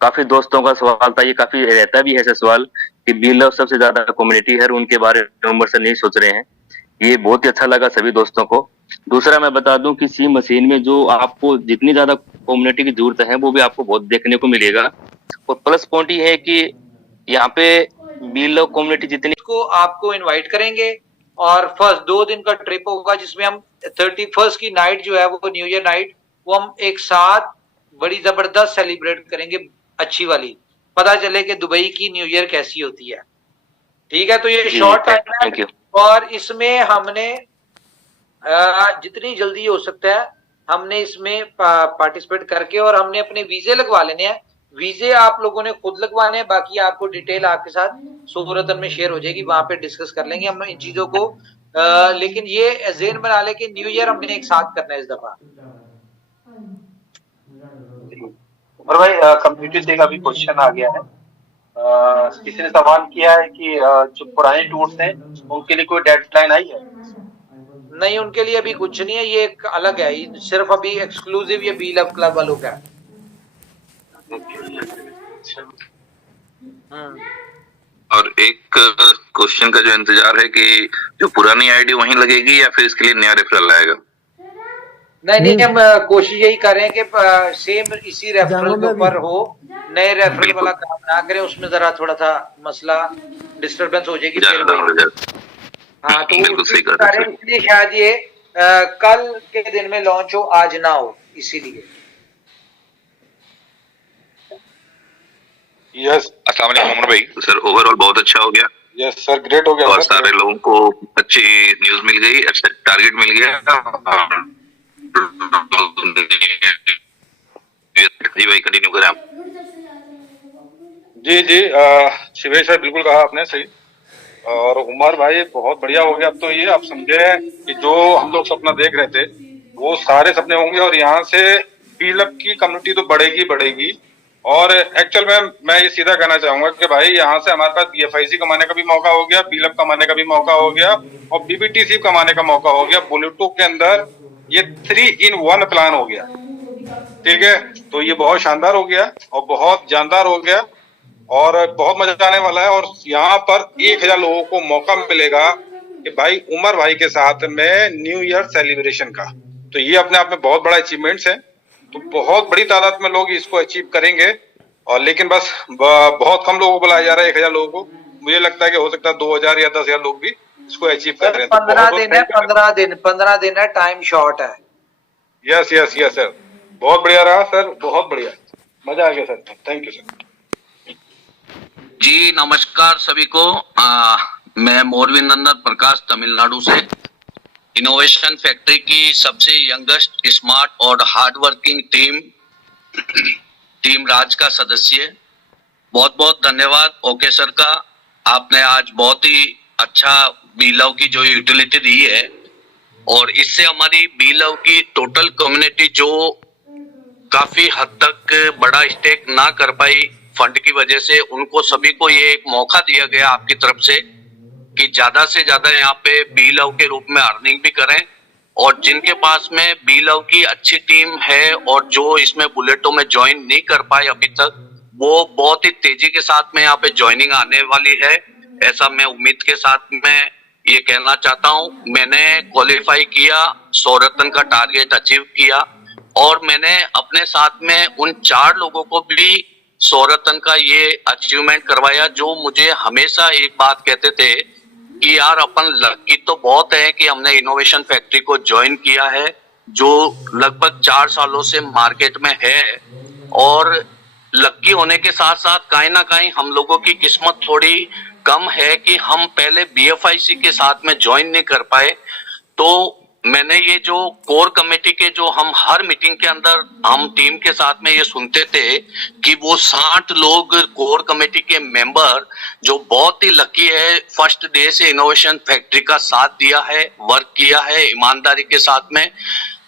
काफी दोस्तों का सवाल था, ये काफी रहता भी है ऐसा सवाल कि बी लव सबसे ज्यादा कम्युनिटी है और उनके बारे में उम्र से नहीं सोच रहे हैं। ये बहुत ही अच्छा लगा सभी दोस्तों को। दूसरा मैं बता दूं कि सी मशीन में जो आपको जितनी ज्यादा कम्युनिटी की जरूरत है वो भी आपको बहुत देखने को मिलेगा। और प्लस पॉइंट ये है कि यहाँ पे बी लव कम्युनिटी जितनी को आपको इनवाइट करेंगे और फर्स्ट 2 दिन का ट्रिप होगा जिसमें हम 31st की नाइट जो है वो न्यू ईयर नाइट वो हम एक साथ बड़ी जबरदस्त सेलिब्रेट करेंगे, अच्छी वाली, पता चले कि दुबई की न्यू ईयर कैसी होती है। ठीक है, तो ये शॉर्ट टाइम थैंक है यू। और इसमें हमने जितनी जल्दी हो सकता है हमने इसमें पार्टिसिपेट करके और हमने अपने वीजे लगवा लेने हैं। वीजे आप लोगों ने खुद लगवाने हैं, बाकी आपको डिटेल आपके साथ सूरतन में शेयर हो जाएगी, वहां पे डिस्कस कर लेंगे हम इन चीजों को। लेकिन ये ज़हन बना ले कि न्यू ईयर हमने एक साथ करना है इस दफा। उमर भाई, कम्युनिटी से एक अभी क्वेश्चन आ गया है। किसी ने सवाल किया है कि जो पुराने टूर्स हैं उनके लिए कोई डेडलाइन आई है? नहीं, उनके लिए अभी कुछ नहीं है, ये एक अलग है, ये सिर्फ अभी एक्सक्लूसिव ये बी लव क्लब वालों का है। और एक क्वेश्चन का जो इंतजार है कि जो पुरानी आईडी वहीं लगेगी या फिर इसके लिए नया रेफरल आएगा? नहीं, हम कोशिश यही कर रहे हैं कि सेम इसी रेफरल के ऊपर हो, नए रेफरल वाला काम ना करें, उसमें जरा थोड़ा सा मसला डिस्टरबेंस हो जाएगी फिर वही। हाँ, तो बिल्कुल सही कह रहे हैं। इसलिए शायद ये कल के दिन में लॉन्च हो, आज ना हो, इसीलिए। यस। अस्सलाम वालेकुम उमर भाई। सर ओवरऑल बहुत अच्छा हो गया। यस सर, ग्रेट हो गया और सर। सारे लोगों को अच्छी न्यूज मिल गई, अच्छा टारगेट मिल गया। जी भाई कंटिन्यू करें आप। जी शिवेश भाई, बिल्कुल कहा आपने सही। और उमर भाई बहुत बढ़िया हो गया। अब तो ये आप समझे कि जो हम लोग सपना देख रहे थे वो सारे सपने होंगे और यहाँ से बी लव की कम्युनिटी तो बढ़ेगी। और एक्चुअल में मैं ये सीधा कहना चाहूंगा कि भाई यहाँ से हमारे पास BFIC कमाने का भी मौका हो गया, बी लव कमाने का भी मौका हो गया और BBTC कमाने का मौका हो गया। बुलेटो के अंदर ये 3-in-1 प्लान हो गया। ठीक है, तो ये बहुत शानदार हो गया और बहुत जानदार हो गया और बहुत मजा आने वाला है। और यहाँ पर 1000 लोगों को मौका मिलेगा कि भाई उमर भाई के साथ में न्यू ईयर सेलिब्रेशन का। तो ये अपने आप में बहुत बड़ा अचीवमेंट्स है। तो बहुत बड़ी तादाद में लोग इसको अचीव करेंगे और लेकिन बस बहुत कम लोगों को बुलाया जा रहा है, 1000 लोगों को। मुझे लगता है कि हो सकता है 2000 या 10,000 लोग भी इसको अचीव कर रहे हैं। 15 दिन है, टाइम शॉर्ट है। यस सर, बहुत बढ़िया रहा सर, बहुत बढ़िया, मजा आ गया सर। Thank you sir. जी नमस्कार सभी को। मैं मोरवी नंदन प्रकाश तमिलनाडु से, इनोवेशन फैक्ट्री की सबसे यंगेस्ट, स्मार्ट और हार्ड वर्किंग टीम राज का सदस्य। बहुत बहुत धन्यवाद ओके सर का। आपने आज बहुत ही अच्छा बी लव की जो यूटिलिटी दी है और इससे हमारी बी लव की टोटल कम्युनिटी जो काफी हद तक बड़ा स्टेक ना कर पाई फंड की वजह से, उनको सभी को ये एक मौका दिया गया आपकी तरफ से कि ज्यादा से ज्यादा यहाँ पे बी लव के रूप में अर्निंग भी करें। और जिनके पास में बी लव की अच्छी टीम है और जो इसमें बुलेटो में ज्वाइन नहीं कर पाए अभी तक, वो बहुत ही तेजी के साथ में यहाँ पे ज्वाइनिंग आने वाली है, ऐसा मैं उम्मीद के साथ में ये कहना चाहता हूँ। मैंने क्वालिफाई किया, 100 रत्न का टारगेट अचीव किया और मैंने अपने साथ में उन 4 लोगों को भी 100 रत्न का ये अचीवमेंट करवाया, जो मुझे हमेशा एक बात कहते थे कि यार अपन लकी तो बहुत है कि हमने इनोवेशन फैक्ट्री को ज्वाइन किया है, जो लगभग 4 सालों से मार्केट में है। और लकी होने के साथ साथ कहीं ना कहीं हम लोगों की किस्मत थोड़ी कम है कि हम पहले BFIC के साथ में ज्वाइन नहीं कर पाए। तो मैंने ये जो कोर कमेटी के जो हम हर मीटिंग के अंदर हम टीम के साथ में ये सुनते थे कि वो 60 लोग कोर कमेटी के मेंबर जो बहुत ही लकी है, फर्स्ट डे से इनोवेशन फैक्ट्री का साथ दिया है, वर्क किया है ईमानदारी के साथ में।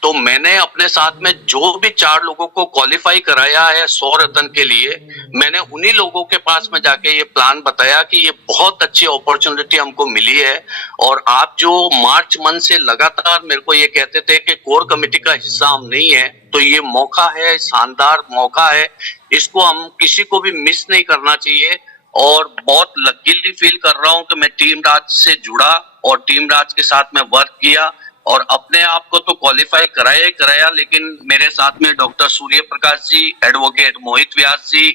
तो मैंने अपने साथ में जो भी 4 लोगों को क्वालिफाई कराया है 100 रत्न के लिए, मैंने उन्हीं लोगों के पास में जाके ये प्लान बताया कि ये बहुत अच्छी अपॉर्चुनिटी हमको मिली है। और आप जो मार्च मंथ से लगातार मेरे को ये कहते थे कि कोर कमेटी का हिस्सा हम नहीं है, तो ये मौका है, शानदार मौका है, इसको हम किसी को भी मिस नहीं करना चाहिए। और बहुत लकीली फील कर रहा हूं कि मैं टीम राज से जुड़ा और टीम राज के साथ में वर्क किया और अपने आप को तो क्वालिफाई कराया ही कराया, लेकिन मेरे साथ में डॉक्टर सूर्य प्रकाश जी, एडवोकेट मोहित व्यास जी,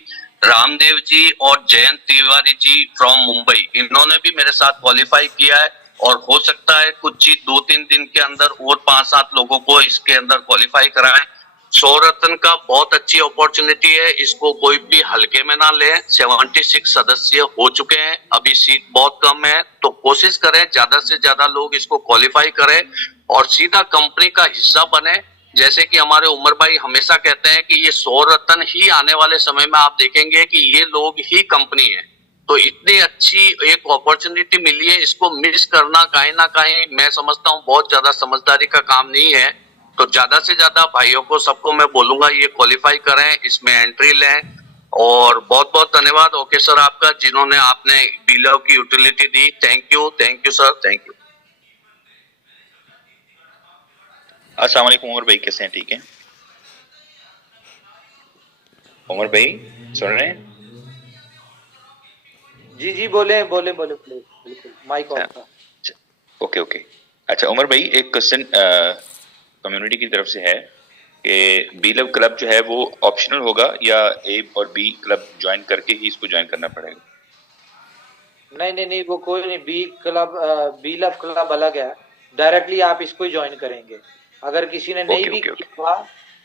रामदेव जी और जयंत तिवारी जी फ्रॉम मुंबई, इन्होंने भी मेरे साथ क्वालिफाई किया है। और हो सकता है कुछ चीज 2-3 दिन के अंदर और 5-7 लोगों को इसके अंदर क्वालिफाई कराएं। 100 रत्न का बहुत अच्छी अपॉर्चुनिटी है, इसको कोई भी हल्के में ना ले। 76 सदस्य हो चुके हैं, अभी सीट बहुत कम है, तो कोशिश करें ज्यादा से ज्यादा लोग इसको क्वालिफाई करें और सीधा कंपनी का हिस्सा बने। जैसे कि हमारे उमर भाई हमेशा कहते हैं कि ये 100 रत्न ही आने वाले समय में आप देखेंगे कि ये लोग ही कंपनी है। तो इतनी अच्छी एक अपॉर्चुनिटी मिली है, इसको मिस करना कहीं ना कहीं मैं समझता हूँ बहुत ज्यादा समझदारी का काम नहीं है। तो ज्यादा से ज्यादा भाइयों को सबको मैं बोलूंगा ये क्वालिफाई करें, इसमें एंट्री लें। और बहुत बहुत धन्यवाद ओके सर आपका, जिन्होंने आपने बिलव की utility the. Thank you sir, thank you. अस्सलाम वालेकुम उमर भाई, कैसे हैं? ठीक है उमर भाई, सुन रहे हैं? जी बोले बिल्कुल माइक ऑन था। ओके। अच्छा उमर भाई, एक क्वेश्चन कम्युनिटी की तरफ से है कि बी लव क्लब जो है वो ऑप्शनल होगा या ए और बी क्लब ज्वाइन करके ही इसको ज्वाइन करना पड़ेगा? नहीं, वो कोई नहीं। बी लव क्लब अलग है, डायरेक्टली आप इसको ही ज्वाइन करेंगे। अगर किसी ने नहीं भी किया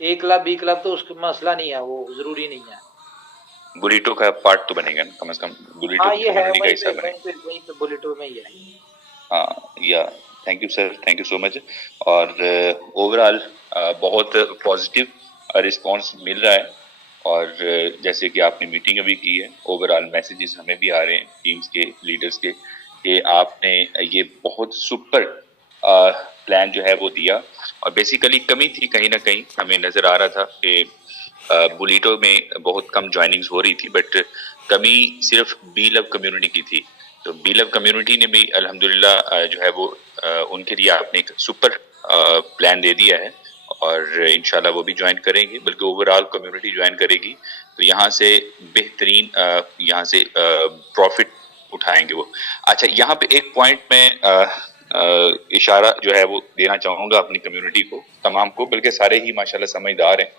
ए क्लब बी क्लब तो उसका मसला नहीं है, वो जरूरी नहीं है। बुलिटो का पार्ट तो बनेगा ना, कम से कम बुलिटो ये है, का हिस्सा बनेगा। वहीं पे बुलिटो में ही है। हाँ या thank you sir, thank you so much. और ओवरऑल बहुत पॉजिटिव रिस्पांस मिल रहा है और जैसे कि आपने मीटिंग अभी की है, ओवरऑल मैसेजेस हमें भी आ रहे हैं टीम्स के लीडर्स के कि आपने ये बहुत सुपर प्लान जो है वो दिया। और बेसिकली कमी थी कहीं ना कहीं, हमें नजर आ रहा था कि बुलिटो में बहुत कम ज्वाइनिंग्स हो रही थी, बट कमी सिर्फ बी लव कम्युनिटी की थी। तो बी लव कम्युनिटी ने भी अल्हम्दुलिल्लाह जो है वो उनके लिए आपने एक सुपर प्लान दे दिया है और इंशाल्लाह वो भी ज्वाइन करेंगे, बल्कि ओवरऑल कम्युनिटी ज्वाइन करेगी। तो यहाँ से बेहतरीन यहाँ से प्रॉफिट उठाएंगे वो। अच्छा, यहाँ पे एक पॉइंट में इशारा जो है वो देना चाहूँगा अपनी कम्युनिटी को, तमाम को, बल्कि सारे ही माशाल्लाह समझदार हैं।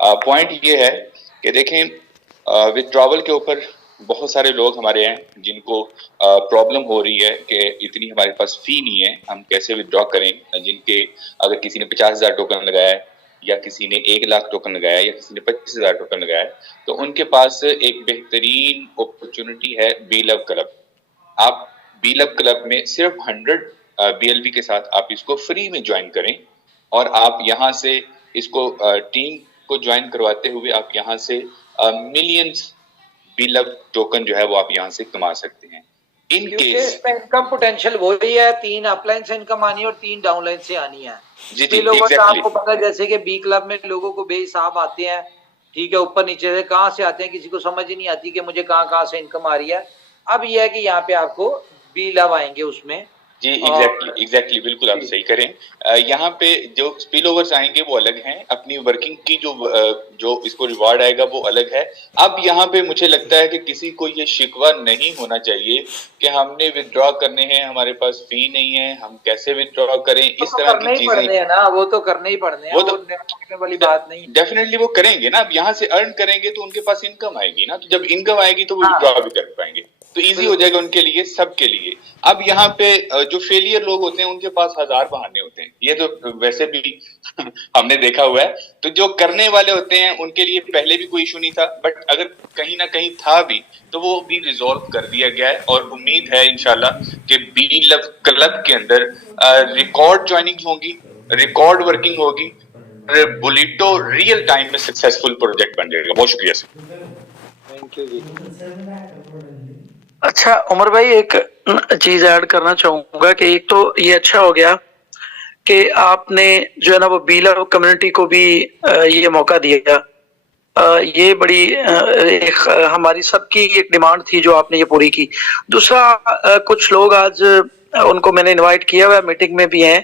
पॉइंट ये है कि देखें विथड्रॉवल के ऊपर बहुत सारे लोग हमारे हैं जिनको प्रॉब्लम हो रही है कि इतनी हमारे पास फी नहीं है, हम कैसे विथड्रॉ करें। जिनके अगर किसी ने 50,000 टोकन लगाया है या किसी ने 1 लाख टोकन लगाया है या किसी ने 25,000 टोकन लगाया है, तो उनके पास एक बेहतरीन अपॉर्चुनिटी है बी लव क्लब। आप बी लव क्लब में सिर्फ 100 BLV के साथ आप इसको फ्री में ज्वाइन करें और आप यहाँ से इसको टीम को ज्वाइन करवाते हुए आप यहाँ से मिलियंस बी लव टोकन जो है वो आप यहाँ से कमा सकते हैं। इन केस इनकम पोटेंशियल वही है, 3 अपलाइन से इनकम आनी है और 3 डाउनलाइन से आनी है। जी exactly। आपको पता है जैसे कि बी क्लब में लोगों को बेहिसाब आते हैं, ठीक है, ऊपर नीचे से कहाँ से आते हैं, किसी को समझ ही नहीं आती कि मुझे कहाँ से इनकम आ रही है। अब यह है कि यहाँ पे आपको बी लव आएंगे उसमें। जी एग्जैक्टली बिल्कुल आप सही करें। यहाँ पे जो स्पिल ओवर्स आएंगे वो अलग हैं, अपनी वर्किंग की जो इसको रिवार्ड आएगा वो अलग है। अब यहाँ पे मुझे लगता है कि किसी को ये शिकवा नहीं होना चाहिए कि हमने विथड्रॉ करने हैं, हमारे पास फी नहीं है, हम कैसे विथड्रॉ करें, इस तरह की चीजें ना, वो तो करने ही पड़ने हैं, वो तो वाली बात नहीं। डेफिनेटली वो करेंगे ना, अब यहाँ से अर्न करेंगे तो उनके पास इनकम आएगी ना, तो जब इनकम आएगी तो वो विथड्रॉ भी कर पाएंगे। तो इजी हो जाएगा उनके लिए, सबके लिए। अब यहाँ पे जो फेलियर लोग होते हैं उनके पास हजार बहाने होते हैं, ये तो वैसे भी हमने देखा हुआ है। तो जो करने वाले होते हैं उनके लिए पहले भी कोई इशू नहीं था, बट अगर कहीं ना कहीं था भी तो वो भी रिजॉल्व कर दिया गया है। और उम्मीद है इंशाल्लाह कि बी लव क्लब के अंदर रिकॉर्ड ज्वाइनिंग होगी, रिकॉर्ड वर्किंग होगी, बुलेटो रियल टाइम में सक्सेसफुल प्रोजेक्ट बन जाएगा। बहुत शुक्रिया सर। थैंक यू जी। अच्छा उमर भाई, एक चीज ऐड करना चाहूंगा कि एक तो ये अच्छा हो गया कि आपने जो है ना वो बीलव कम्युनिटी को भी ये मौका दिया। ये बड़ी एक हमारी सबकी एक डिमांड थी जो आपने ये पूरी की। दूसरा, कुछ लोग आज उनको मैंने इनवाइट किया हुआ मीटिंग में भी हैं,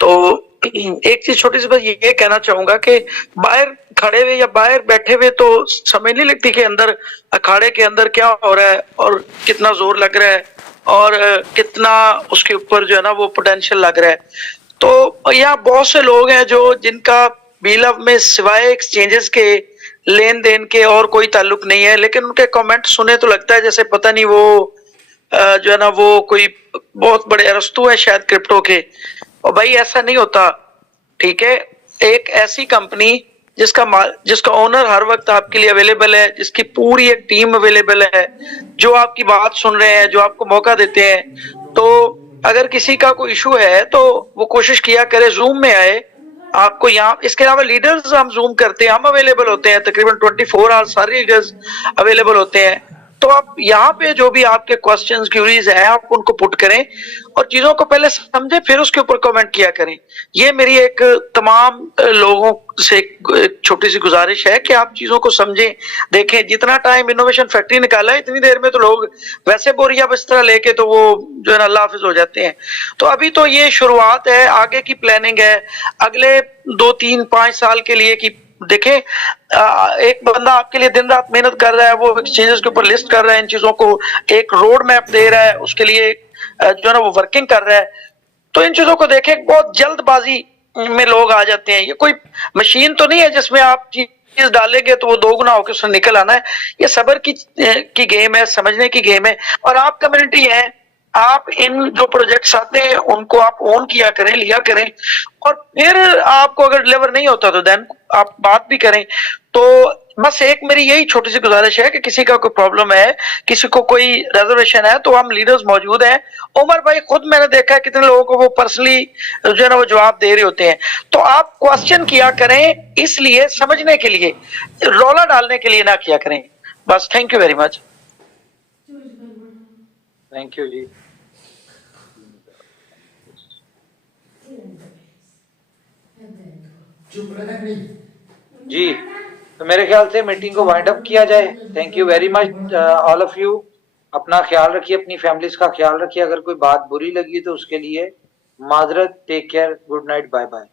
तो एक चीज छोटी सी बस ये कहना चाहूंगा कि बाहर खड़े हुए या बाहर बैठे हुए तो समझ नहीं लगती कि अंदर अखाड़े के अंदर क्या हो रहा है और कितना जोर लग रहा है और कितना उसके ऊपर जो है ना वो पोटेंशियल लग रहा है। तो यहाँ बहुत से लोग हैं जो जिनका बीलव में सिवाय एक्सचेंजेस के लेन देन के और कोई ताल्लुक नहीं है, लेकिन उनके कमेंट सुने तो लगता है जैसे पता नहीं वो जो है ना वो कोई बहुत बड़े अरस्तू है शायद क्रिप्टो के। और भाई ऐसा नहीं होता, ठीक है। एक ऐसी कंपनी जिसका ओनर हर वक्त आपके लिए अवेलेबल है, जिसकी पूरी एक टीम अवेलेबल है, जो आपकी बात सुन रहे हैं, जो आपको मौका देते हैं। तो अगर किसी का कोई इशू है तो वो कोशिश किया करे जूम में आए। आपको यहाँ इसके अलावा लीडर्स हम जूम करते हैं, हम अवेलेबल होते हैं, तकरीबन 24 आवर्स सारे लीडर्स अवेलेबल होते हैं। तो आप यहाँ पे जो भी आपके क्वेश्चंस क्यूरीज हैं आप उनको पुट करें और चीजों को पहले समझें, फिर उसके ऊपर कमेंट किया करें। ये मेरी एक तमाम लोगों से एक छोटी सी गुजारिश है कि आप चीजों को समझें, देखें। जितना टाइम इनोवेशन फैक्ट्री निकाला है इतनी देर में तो लोग वैसे बोरिया बिस्तरा लेके तो वो जो है ना अल्लाह हाफिज हो जाते हैं। तो अभी तो ये शुरुआत है, आगे की प्लानिंग है, अगले 2, 3, 5 साल के लिए की देखें। एक बंदा आपके लिए दिन रात मेहनत कर रहा है, वो एक्सचेंजेस के ऊपर लिस्ट कर रहा है इन चीजों को, एक रोड मैप दे रहा है, उसके लिए जो है ना वो वर्किंग कर रहा है। तो इन चीजों को देखें, बहुत जल्दबाजी में लोग आ जाते हैं। ये कोई मशीन तो नहीं है जिसमें आप चीज डालेंगे तो वो 2 गुना होकर उससे निकल आना है। ये सब्र की गेम है, समझने की गेम है। और आप कम्युनिटी है, आप इन जो प्रोजेक्ट्स आते हैं उनको आप ओन किया करें, लिया करें, और फिर आपको अगर डिलीवर नहीं होता तो देन आप बात भी करें। तो बस एक मेरी यही छोटी सी गुजारिश है कि किसी का कोई प्रॉब्लम है, किसी को कोई रिजर्वेशन है, तो हम लीडर्स मौजूद हैं। उमर भाई खुद मैंने देखा है कितने लोगों को वो पर्सनली जो है ना वो जवाब दे रहे होते हैं। तो आप क्वेश्चन किया करें, इसलिए समझने के लिए, रौला डालने के लिए ना किया करें। बस, thank you very much. Thank you जी। जी, तो मेरे ख्याल से मीटिंग को वाइंड अप किया जाए। Thank you very much all of you. अपना ख्याल रखिए, अपनी फैमिलीज का ख्याल रखिए। अगर कोई बात बुरी लगी तो उसके लिए माजरत। Take care, good night, bye bye.